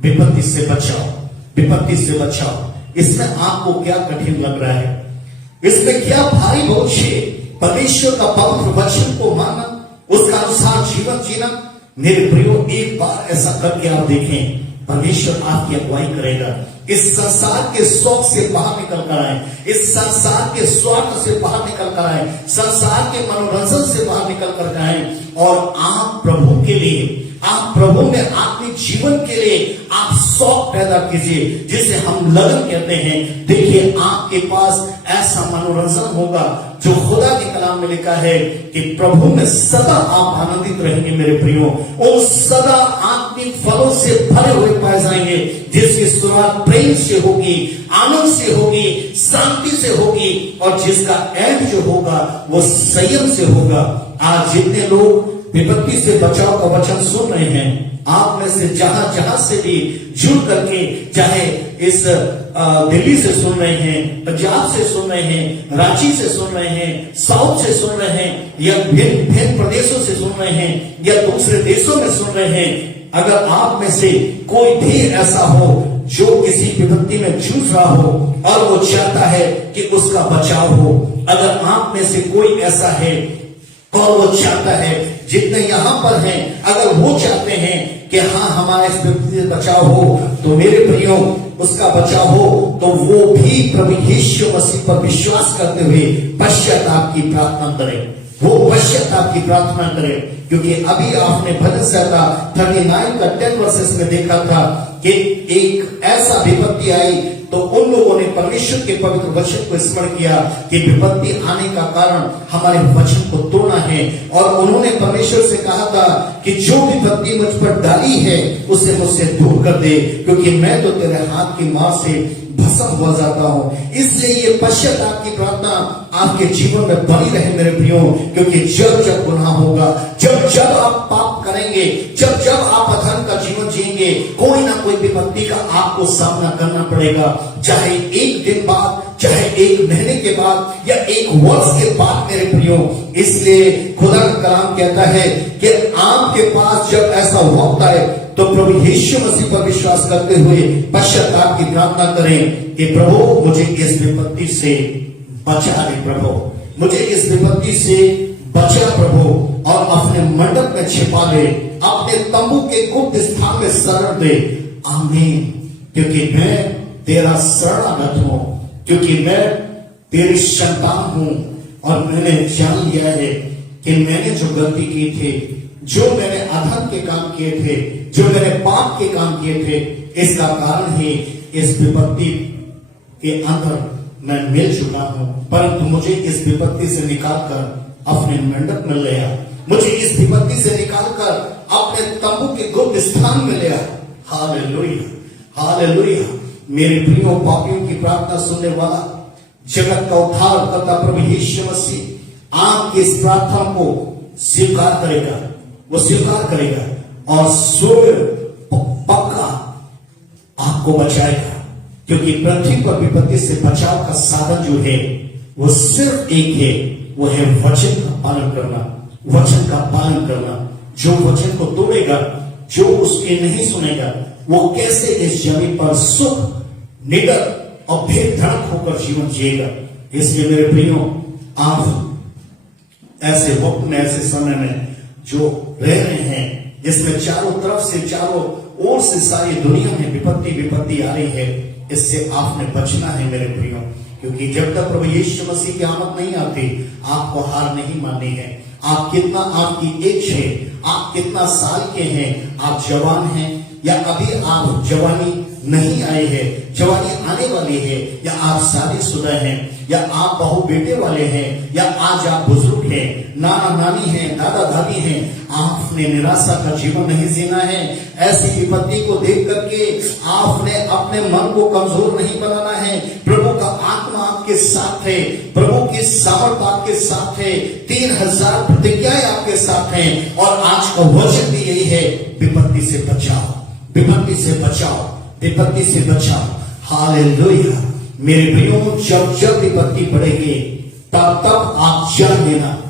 विपत्ति से बचाओ, विपत्ति से बचाओ। इसमें आपको क्या कठिन लग रहा है? इसमें क्या भारी बोझ है? परमेश्वर का पवित्र वचन को मानना, उसका अनुसार जीवन जीना। मेरे प्रियो, एक बार ऐसा करके आप देखें, परमेश्वर आपकी अगुवाई करेगा। इस संसार के शौक से बाहर निकल कर आए, इस संसार के स्वार्थ से बाहर निकल कर आए, संसार के मनोरंजन से बाहर निकल कर आए और आप प्रभु के लिए, आप प्रभु में आत्मिक जीवन के लिए आप शौक पैदा कीजिए, जिसे हम लगन कहते हैं। देखिए, आपके पास ऐसा मनोरंजन होगा जो खुदा के कलाम में लिखा है कि प्रभु में सदा आप आनंदित रहेंगे। मेरे प्रियो, उन सदा आत्मिक फलों से भरे हुए पाए जाएंगे, जिसकी शुरुआत प्रेम से होगी, आनंद से होगी, शांति से होगी, और जिसका एंड जो होगा वो संयम से होगा। आज जितने लोग विपत्ति से बचाव का वचन सुन रहे हैं, आप में से जहां जहां से भी जुड़ करके, चाहे इस दिल्ली से सुन रहे हैं, पंजाब से सुन रहे हैं, रांची से सुन रहे हैं, साउथ से सुन रहे हैं, या भिन्न भिन्न प्रदेशों से सुन रहे हैं, या दूसरे देशों में सुन रहे हैं, अगर आप में से कोई भी ऐसा हो जो किसी विपत्ति में जूझ रहा हो और वो चाहता है कि उसका बचाव हो, अगर आप में से कोई ऐसा है और वो चाहता है, जितने यहां पर हैं, अगर वो चाहते हैं कि हाँ हमारे इस विपत्ति से बचाव हो, तो मेरे प्रियो, उसका बचाव हो तो वो भी प्रभु यीशु मसीह पर विश्वास करते हुए पश्चाताप की प्रार्थना करें। वो पश्चाताप की प्रार्थना करें, क्योंकि अभी आपने भजन संहिता 39 का 10 वर्सेस में देखा था कि एक ऐसा विपत्ति आई तो उन लोगों ने परमेश्वर के पवित्र वचन को स्मरण किया कि विपत्ति आने का कारण हमारे वचन को तोड़ना है। और उन्होंने परमेश्वर से कहा था कि जो विपत्ति मुझ पर डाली है उसे मुझसे दूर कर दे, क्योंकि मैं तो तेरे हाथ की मार से भस्म हो जाता हूं। इसलिए ये पश्चाताप की प्रार्थना आपके जीवन में बनी रहे मेरे प्रियो, क्योंकि जब जब गुनाह होगा, जब जब आप पाप करेंगे, जब जब आप अधर्म का जीवन जिएंगे, कोई ना कोई विपत्ति का आपको सामना करना पड़ेगा, चाहे एक दिन बाद, चाहे एक महीने के बाद, या एक वर्ष के बाद मेरे प्रियो। इसलिए खुदा का कलाम कहता है कि आपके पास जब ऐसा वक्त आए तो प्रभु यीशु मसीह पर विश्वास करते हुए पश्चाताप की प्रार्थना करें कि प्रभु मुझे इस विपत्ति से बचा दे, प्रभु मुझे इस विपत्ति से बचा प्रभु, और अपने मंडप में छिपा ले, अपने तंबू के गुप्त स्थान में शरण दे। आमीन। क्योंकि मैं तेरा शरणागत हूं, क्योंकि मैं तेरी संतान हूं, और मैंने जान लिया है कि मैंने जो गलती की थी, जो मैंने अधर्म के काम किए थे, जो मैंने पाप के काम किए थे, इसका कारण ही इस विपत्ति के अंदर मैं मिल चुका हूं। परंतु मुझे इस विपत्ति से निकालकर अपने मंडप में ले आ, मुझे इस विपत्ति से निकालकर अपने तंबू के गुप्त स्थान में ले आ। Hallelujah, hallelujah. मेरे प्रियो पापियों की प्रार्थना सुनने वाला, जगत का उद्धार करता प्रभु यीशु मसीह आपकी इस प्रार्थना को स्वीकार करेगा, वो स्वीकार करेगा और स्वर्ग पक्का आपको बचाएगा। क्योंकि पृथ्वी पर विपत्ति से बचाव का साधन जो है वो सिर्फ एक है, वो है वचन का पालन करना, वचन का पालन करना। जो वचन को तोड़ेगा, जो उसके नहीं सुनेगा, वो कैसे इस जमीन पर सुख, निडर और भेदधड़क होकर जीवन जिएगा। इसलिए मेरे प्रियो, आप ऐसे वक्त में, ऐसे समय में जो रह रहे हैं, जिसमें चारों तरफ से, चारों ओर से सारी दुनिया में विपत्ति आ रही है, इससे आपने बचना है मेरे प्रियो। क्योंकि जब तक प्रभु यीशु मसीह की आमद नहीं आती, आपको हार नहीं माननी है। आप कितना, आपकी एज है, आप कितना साल के हैं, आप जवान हैं या अभी आप जवानी नहीं आए हैं, जवानी आने वाली है, या आप शादीशुदा हैं, या आप बहू बेटे वाले हैं, या आज आप बुजुर्ग हैं, नाना नानी हैं, दादा दादी हैं, आपने निराशा का जीवन नहीं जीना है। ऐसी विपत्ति को देख करके आपने अपने मन को कमजोर नहीं बनाना है। प्रभु का आत्मा आपके साथ है, प्रभु की सामर्थ आपके साथ है, 3000 प्रतिज्ञाएं आपके साथ हैं, और आज का वचन भी यही है, विपत्ति से बचाओ, विपत्ति से बचाओ, विपत्ति से बचाओ। हालेलुया। मेरे प्रियो, जब जब विपत्ति पड़ेगी, तब तब आप जान लेना,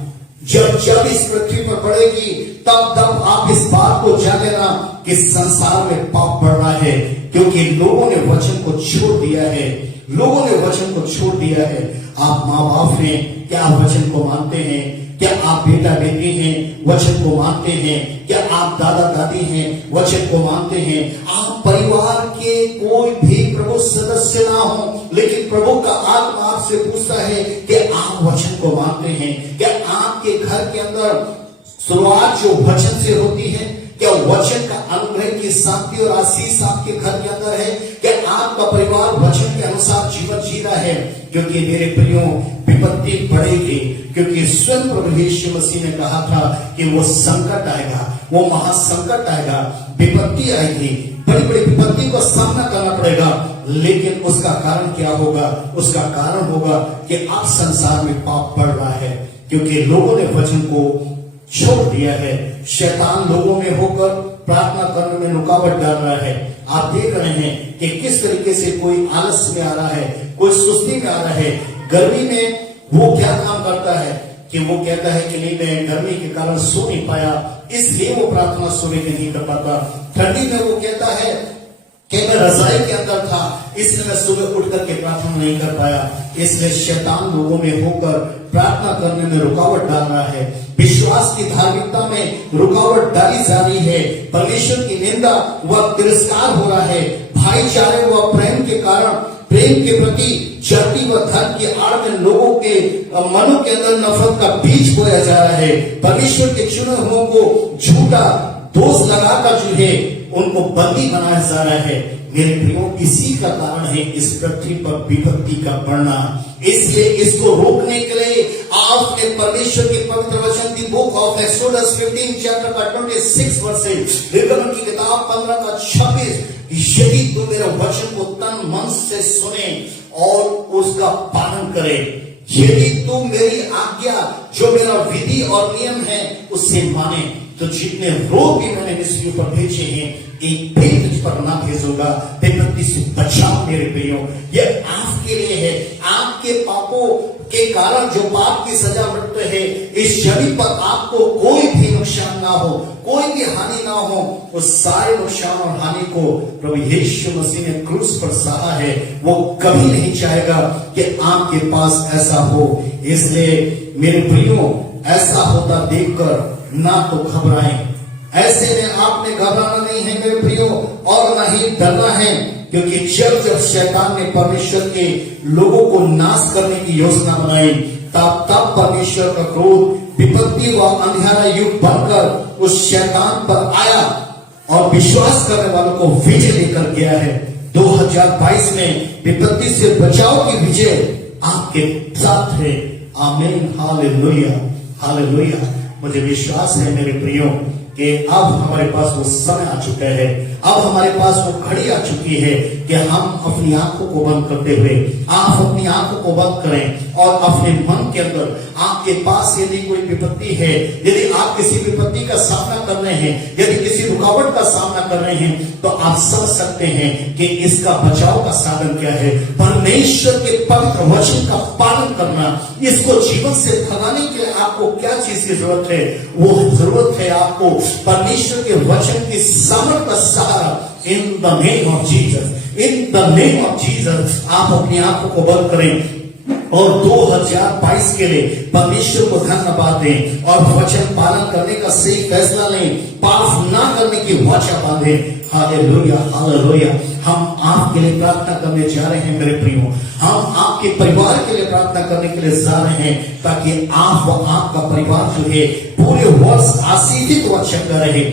जब जब इस पृथ्वी पर पड़ेगी, तब तब आप इस बात को जान लेना कि संसार में पाप बढ़ रहा है। क्योंकि लोगों ने वचन को छोड़ दिया है, लोगों ने वचन को छोड़ दिया है। आप माँ बाप हैं, क्या वचन को मानते हैं? क्या आप बेटा बेटी हैं, वचन को मानते हैं? क्या आप दादा दादी हैं, वचन को मानते हैं? आप परिवार के कोई भी प्रभु सदस्य ना हो, लेकिन प्रभु का आत्मा आपसे पूछता है कि आप वचन को मानते हैं? क्या आपके घर के अंदर शुरुआत जो वचन से होती है, क्या वचन का अनुग्रह की शांति और आशीष आपके घर के अंदर है? क्या आपका परिवार वचन के अनुसार जीवन जी रहा है? क्योंकि मेरे प्रियो, विपत्ति बढ़ेगी, क्योंकि स्वयं प्रभु यीशु मसीह ने कहा था कि वो संकट आएगा, वो महासंकट आएगा, विपत्ति आएगी, बड़ी बड़ी विपत्ति को सामना करना पड़ेगा। लेकिन उसका कारण क्या होगा? उसका कारण होगा कि अब संसार में पाप बढ़ रहा है, क्योंकि लोगों ने वचन को छोड़ दिया है। शैतान लोगों में होकर प्रार्थना करने में रुकावट डाल रहा है। आप देख रहे हैं कि किस तरीके से कोई आलस में आ रहा है, कोई सुस्ती में आ रहा है। गर्मी में वो क्या काम करता है कि वो कहता है कि नहीं, मैं गर्मी के कारण सो नहीं पाया, इसलिए वो प्रार्थना सुबह में नहीं कर पाता। ठंडी में वो कहता है कि मैं रजाई के अंदर था, इसलिए मैं सुबह उठ करके प्रार्थना नहीं कर पाया। इसलिए शैतान लोगों में होकर प्रार्थना करने में रुकावट डाल रहा है। विश्वास की धार्मिकता में रुकावट डाली जा रही है। परमेश्वर की निंदा व तिरस्कार हो रहा है। भाईचारे व प्रेम के कारण, प्रेम के प्रति जाति व धर्म की आड़ में लोगों के मनों के अंदर नफरत का बीज बोया जा रहा है। परमेश्वर के चुने हुओं को झूठा दोष लगाकर जो है उनको बंदी बनाया जा रहा है। मेरे प्रियो, इसी का कारण है इस पृथ्वी पर विपत्ति का बढ़ना। इसलिए इसको रोकने के लिए आपने परमेश्वर के पवित्र वचन की बुक ऑफ एक्सोडस 15 चैप्टर का 26 वर्ष, निर्गमन की किताब 15 का 26, यदि तू मेरे वचन को तन मन से सुने और उसका पालन करे, यदि तू मेरी आज्ञा जो मेरा विधि और नियम है उससे माने, तो जितने रोग भी मैंने इसके ऊपर भेजे हैं, एक भी तुझ पर ना भेजूंगा। विपत्ति से बचाओ मेरे प्रियो, ये आपके लिए है। आपके पापों के कारण जो पाप की सजा मिटते हैं, इस शरीर पर आपको कोई भी नुकसान ना हो, कोई भी हानि ना हो। उस सारे नुकसान और हानि को प्रभु यीशु मसीह ने क्रूस पर सहा है। वो कभी नहीं चाहेगा कि आपके पास ऐसा हो। इसलिए मेरे प्रियो, ऐसा होता देखकर ना तो घबराएं। ऐसे में आपने घबराना नहीं है मेरे प्रियो, और ना ही डरना है। क्योंकि जब जब शैतान ने परमेश्वर के लोगों को नाश करने की योजना बनाई, तब तब परमेश्वर का क्रोध विपत्ति व अंधेरा युग बनकर उस शैतान पर आया और विश्वास करने वालों को विजय लेकर गया है। 2022 में विपत्ति से बचाव की विजय आपके साथ है। आमीन, हालेलुया, हालेलुया। मुझे विश्वास है मेरे प्रियो कि अब हमारे पास वो समय आ चुका है, अब हमारे पास वो घड़ी आ चुकी है कि हम अपनी आंखों को बंद करते हुए, आप अपनी आंखों को बंद करें और अपने मन के अंदर आपके पास यदि कोई विपत्ति है, यदि आप किसी विपत्ति का सामना कर रहे हैं, यदि किसी रुकावट का सामना कर रहे हैं, तो आप समझ सकते हैं कि इसका बचाव का साधन क्या है। परमेश्वर के पवित्र वचन का पालन करना, इसको जीवन से भगाने के लिए आपको क्या चीज की जरूरत है? वो जरूरत है आपको परमेश्वर के वचन की सामर्थ का सहारा। In the name of Jesus, in the name of Jesus आप अपनी आंखों को बंद करें और 2022 के लिए परमेश्वर को धन्यवाद दें और वचन पालन करने का सही फैसला लें, पाप ना करने की वाचा बांधें। Hallelujah, hallelujah. हम आपके लिए प्रार्थना करने जा रहे हैं मेरे प्रियो, हम आपके परिवार के लिए प्रार्थना करने के लिए जा रहे हैं, ताकि आप व आपका परिवार जो है पूरे वर्ष आशीषित व चंगा रहे।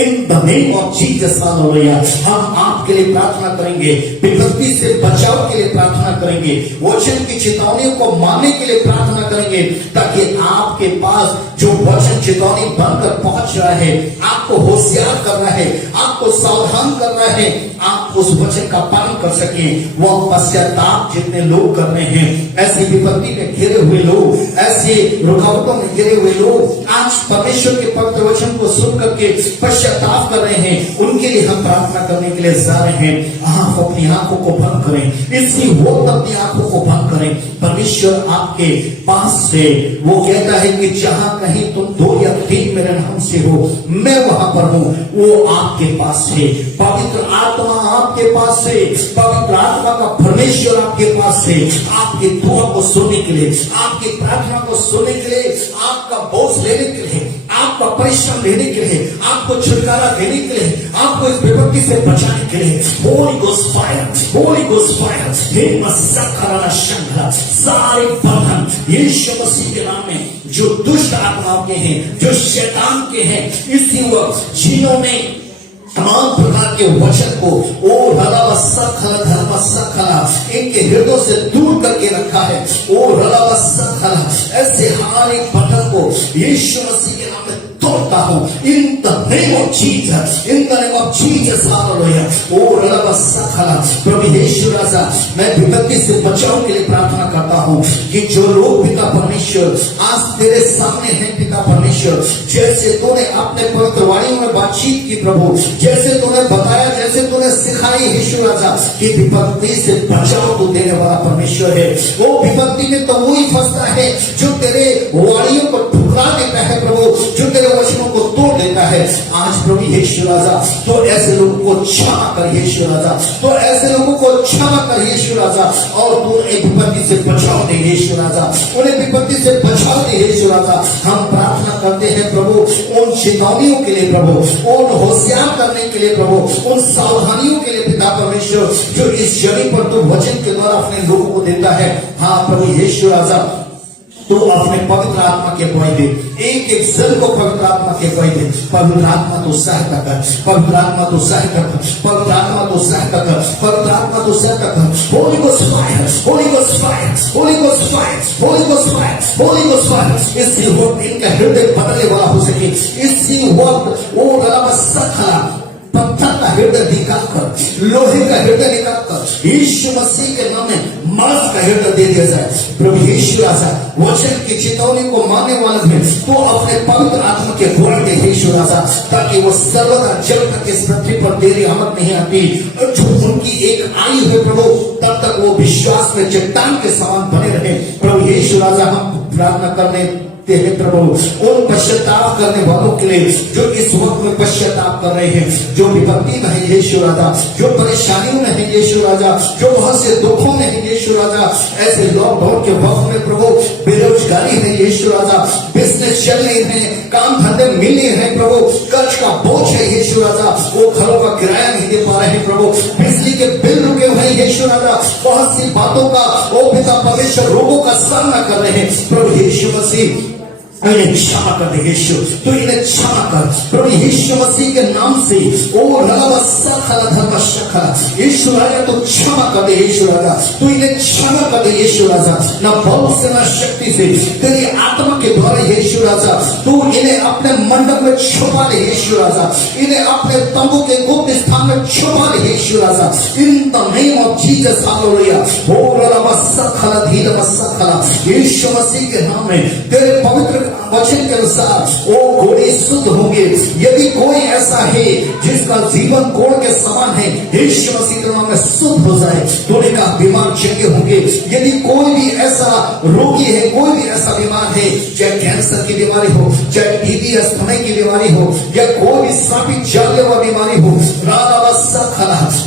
इन the name of Jesus, hallelujah. हम आपके लिए प्रार्थना करेंगे, विपत्ति से बचाव के लिए प्रार्थना करेंगे, वचन की चेतावनियों को मानने के लिए प्रार्थना करेंगे, ताकि आपके पास जो वचन चेतावनी बनकर पहुंच रहा है, आपको होशियार करना है, आपको सावधान करना है, आप उस वचन का पालन कर सके। वह पश्चाताप जितने लोग कर रहे हैं, ऐसी विपत्ति में घिरे हुए लोग, ऐसे रुकावटों में घिरे हुए लोग आज परमेश्वर के पवित्र वचन को सुन करके पश्चाताप कर रहे हैं, उनके लिए हम प्रार्थना करने के लिए जा रहे हैं। आप अपनी आंखों को बंद करें, इसी वक्त अपनी आंखों को बंद करें। परमेश्वर आपके पास से वो कहता है कि जहां कहीं तुम 2 या 3 मेरे नाम से हो, मैं वहां पर हूं। वो आपके पास है, पवित्र आत्मा आपके पास है, पवित्र आत्मा का परमेश्वर आपके पास है, आपकी दुआ को सुनने के लिए, आपकी प्रार्थना को सुनने के लिए, आपका बोझ लेने के लिए, आपका परिश्रम लेने के लिए, आपको छुटकारा देने के लिए, आपको इस विपत्ति से बचाने के लिए। Holy ghost fire, holy ghost fire, हे मस्सकराना शंखला, सारे बंधन यीशु मसीह के नाम में जो दुष्ट आत्माओं के हैं, जो शैतान के हैं, इसी वक्त जिन्होंने तमाम प्रकार के वचन को ओ रलावस्सखला धर्मस्सखला इनके हृदयों से दूर करके रखा है, ओ रलावस्सखला, ऐसे हर एक बंधन को यीशु मसीह के नाम में तोड़ता हूं। In the name of Jesus, in the name of Jesus, hallelujah. ओ रलावस्सखला, प्रभु यीशु राजा, मैं विपत्ति से बचाव के लिए प्रार्थना करता हूं कि जो लोग पिता परमेश्वर आज तेरे सामने हैं, पिता परमेश्वर, जैसे तूने अपने पवित्र वाणियों में बातचीत की प्रभु, जैसे तूने बताया, जैसे तूने सिखाई यीशु राजा कि विपत्ति से बचाव तो देने वाला परमेश्वर है। वो विपत्ति में तो वही फंसता है जो तेरे वाणियों को ठुकरा देता है प्रभु, जो तेरे वचनों को तोड़ देता है। आज प्रभु यीशु राजा, तो ऐसे लोगों को क्षमा कर यीशु राजा, तो ऐसे लोगों को क्षमा कर यीशु राजा, और तू एक विपत्ति से बचाव दे यीशु राजा, उन्हें विपत्ति से बचाव दे यीशु राजा। हम प्रार्थना करते हैं प्रभु उन चेतावनियों के लिए प्रभु, उन होशियार करने के लिए प्रभु, उन सावधानियों के लिए पिता परमेश्वर, जो इस जमीन पर तू वचन के द्वारा अपने लोगों को देता है। हाँ प्रभु यीशु राजा, तो अपने पवित्र आत्मा के अगुवाई दे, एक एक जन को पवित्र आत्मा के अगुवाई दे। पवित्र आत्मा तो सहायता कर, पवित्र आत्मा तो सहायता कर, पवित्र आत्मा तो सहायता कर, पवित्र आत्मा तो सहायता कर। Holi ghost fire, holy ghost fire, holy ghost fire, holy ghost fire, holy ghost fire. इसी वक्त इनका हृदय बदलने वाला हो सके, इसी वक्त वो रलावस्सखला पत्थर का हृदय निकालकर, लोहे का हृदय निकालकर यीशु मसीह के नाम में मांस का हृदय दे दिया जाए। प्रभु यीशु राजा, वचन की चेतावनी को मानने वाले में तो अपने पवित्र आत्मा के गुण दे यीशु राजा, ताकि वो सर्वदा जल तक इस पृथ्वी पर देरी आमद नहीं आती। और जो उनकी एक आयु है प्रभु, तब तक वो विश्वास में चट्टान के समान बने रहे। प्रभु यीशु राजा, हम प्रार्थना करने हैं प्रभु उन पश्चाताप करने वालों के लिए जो इस वक्त में पश्चाताप कर रहे हैं, जो विपत्ति में है यीशु राजा, जो परेशानियों में है यीशु राजा, जो बहुत से दुखों में है यीशु राजा। ऐसे लॉकडाउन के वक्त में प्रभु बेरोजगारी है यीशु राजा, बिजनेस चल रहे हैं, काम धंधे मिल रहे हैं प्रभु, कर्ज का बोझ है यीशु राजा, वो घरों का किराया नहीं दे पा रहे हैं प्रभु, बिजली के बिल रुके हुए हैं यीशु राजा, बहुत सी बातों का ओ पिता परमेश्वर रोगों का सामना कर रहे हैं प्रभु यीशु मसीह, इन्हें क्षमा कर दे यीशु, तो इन्हें क्षमा कर प्रभु यीशु मसीह के नाम से। ओ यीशु राजा तो क्षमा कर दे यीशु राजा, तो इन्हें क्षमा कर दे यीशु राजा, न बल से न शक्ति से, तेरी आत्मा के द्वारा यीशु राजा, तू इन्हें अपने मंडप में छुपा ले यीशु राजा, इन्हें अपने तंबू के गुप्त स्थान में छुपा ले यीशु राजा, in the name of Jesus hallelujah. Yeshu मसीह के नाम में तेरे पवित्र वचन के अनुसार वो घोड़े शुद्ध होंगे। यदि कोई ऐसा है जिसका जीवन कोड़ के समान है, यीशु मसीह के नाम में शुद्ध हो जाए, तूने कहा बीमार चंगे होंगे। यदि कोई भी ऐसा रोगी है, कोई भी ऐसा बीमार है, चाहे कैंसर की बीमारी हो, चाहे टीबी अस्थमा की बीमारी हो, या कोई भी सांपी जानने वाली बीमारी हो,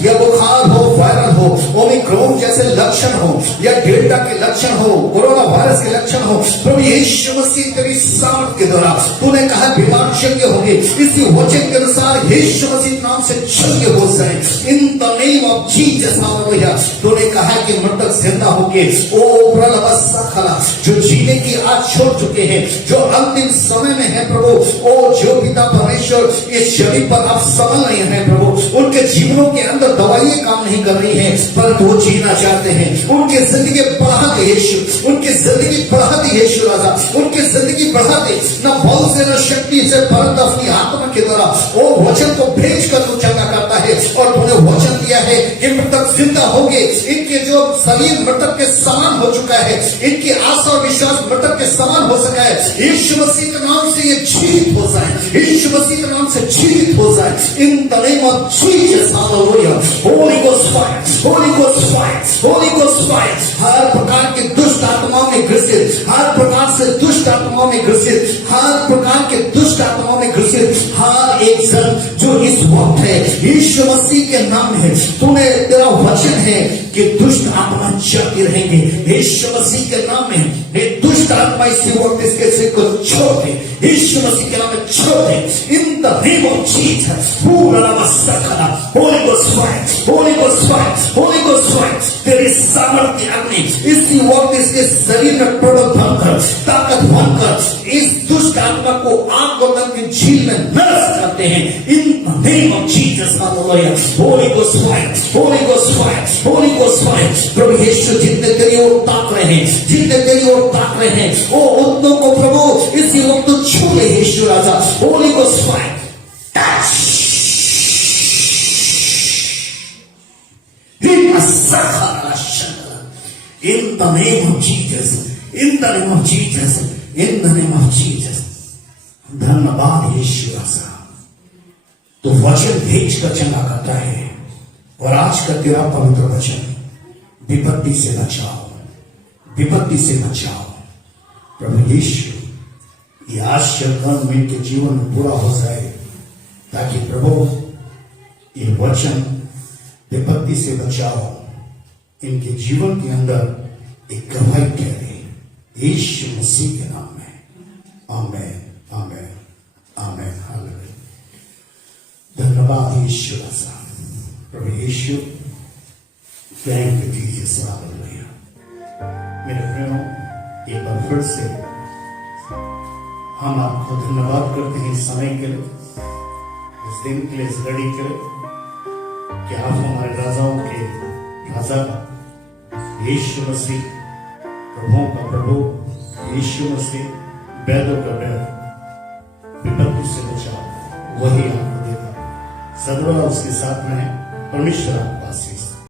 या बुखार हो, वायरल हो, ओमिक्रॉन जैसे लक्षण हो, या डेल्टा के लक्षण हो, कोरोना वायरस के लक्षण हो, प्रभु यीशु मसीह तेरी सामर्थ के द्वारा तूने कहा बीमार चंगे होंगे, इसी वचन के अनुसार यीशु मसीह नाम से चंगे हो जाए in the name of Jesus hallelujah. तूने कहा कि मृतक जिंदा होंगे, ओ प्रलवस्सखला, जो जीने की आज छोड़ चुके हैं, जो अंतिम समय में है प्रभु, ओ जो पिता परमेश्वर इस शरीर पर अब संभल नहीं है प्रभु, उनके जीवनों के अंदर दवाइयां काम नहीं कर रही हैं, परंतु वो जीना चाहते हैं, उनकी जिंदगी बढ़ा दे यीशु, उनकी जिंदगी बढ़ा दे यीशु राजा, उनकी जिंदगी बढ़ा दे, न बल से न शक्ति से, परंतु अपनी आत्मा के द्वारा वो वचन को भेज कर तू चंगा करता है। और तूने वचन दिया है कि मृतक जिंदा होंगे, इनके जो शरीर मृतक के समान हो चुका है, इनकी आशा और विश्वास मृतक के समान हो सका है, यीशु मसीह के नाम से ये जीवित हो जाए, यीशु मसीह के नाम से जीवित हो जाए in the name of Jesus hallelujah. Holy ghost fire, holy ghost fire, holy ghost fire, हर प्रकार के दुष्ट आत्माओं में ग्रसित, हर प्रकार से दुष्ट आत्माओं में ग्रसित, हर प्रकार के दुष्ट आत्माओं में ग्रसित हर एक जन जो इस वक्त है, यीशु मसीह के नाम है, तूने तेरा वचन है कि दुष्ट आत्मा जाती रहेंगे, यीशु मसीह के नाम में ये दुष्ट आत्मा इसी वक्त इसके सिर को छोड़ दे, यीशु मसीह के नाम में छोड़ दे in the name of Jesus. Holy ghost fire, holy ghost fire, holy ghost fire, तेरी सामर्थ्य अग्नि इसी वक्त इसके शरीर में प्रबल भंकर, ताकत भंकर इस दुष्ट आत्मा को आग गोदाम की झील में नष्ट करते हैं in the name of Jesus hallelujah. Holy ghost fire, holy ghost fire, holy ghost fire, प्रभु यीशु जितने तेरी ओर ताक रहे हैं, जितने तेरी ओर ताक रहे हैं, वो उनको को प्रभु इसी वक्त छू ले यीशु राजा। Holy ghost fire in the name of Jesus, in the name of Jesus, in the name of Jesus। धन्यवाद यीशु राजा, तो वचन भेज कर चंगा करता है, और आज का तेरा पवित्र वचन विपत्ति से बचाओ, विपत्ति से बचाओ प्रभु यीशु। ये आश्चर्य इनके जीवन में पूरा हो जाए, ताकि प्रभु ये वचन विपत्ति से बचाओ इनके जीवन के अंदर एक गवाही ठहरे यीशु मसीह के नाम में। आमेन, आमेन, आमेन, हालेलुया। धन्यवाद यीशु राजा, प्रभु यीशु, थैंक यू जीसस, हालेलुया। मेरे प्रियो, एक बार फिर से हम आपको धन्यवाद करते हैं इस समय के लिए, इस दिन के लिए, इस घड़ी के लिए, कि आप हमारे राजाओं के राजा यीशु मसीह, प्रभुओं का प्रभु यीशु मसीह, वैदों का वैद, विपत्ति से बचाओ, वही आपको देगा। सदैव उसके साथ में है। परमेश्वर आपको आशीष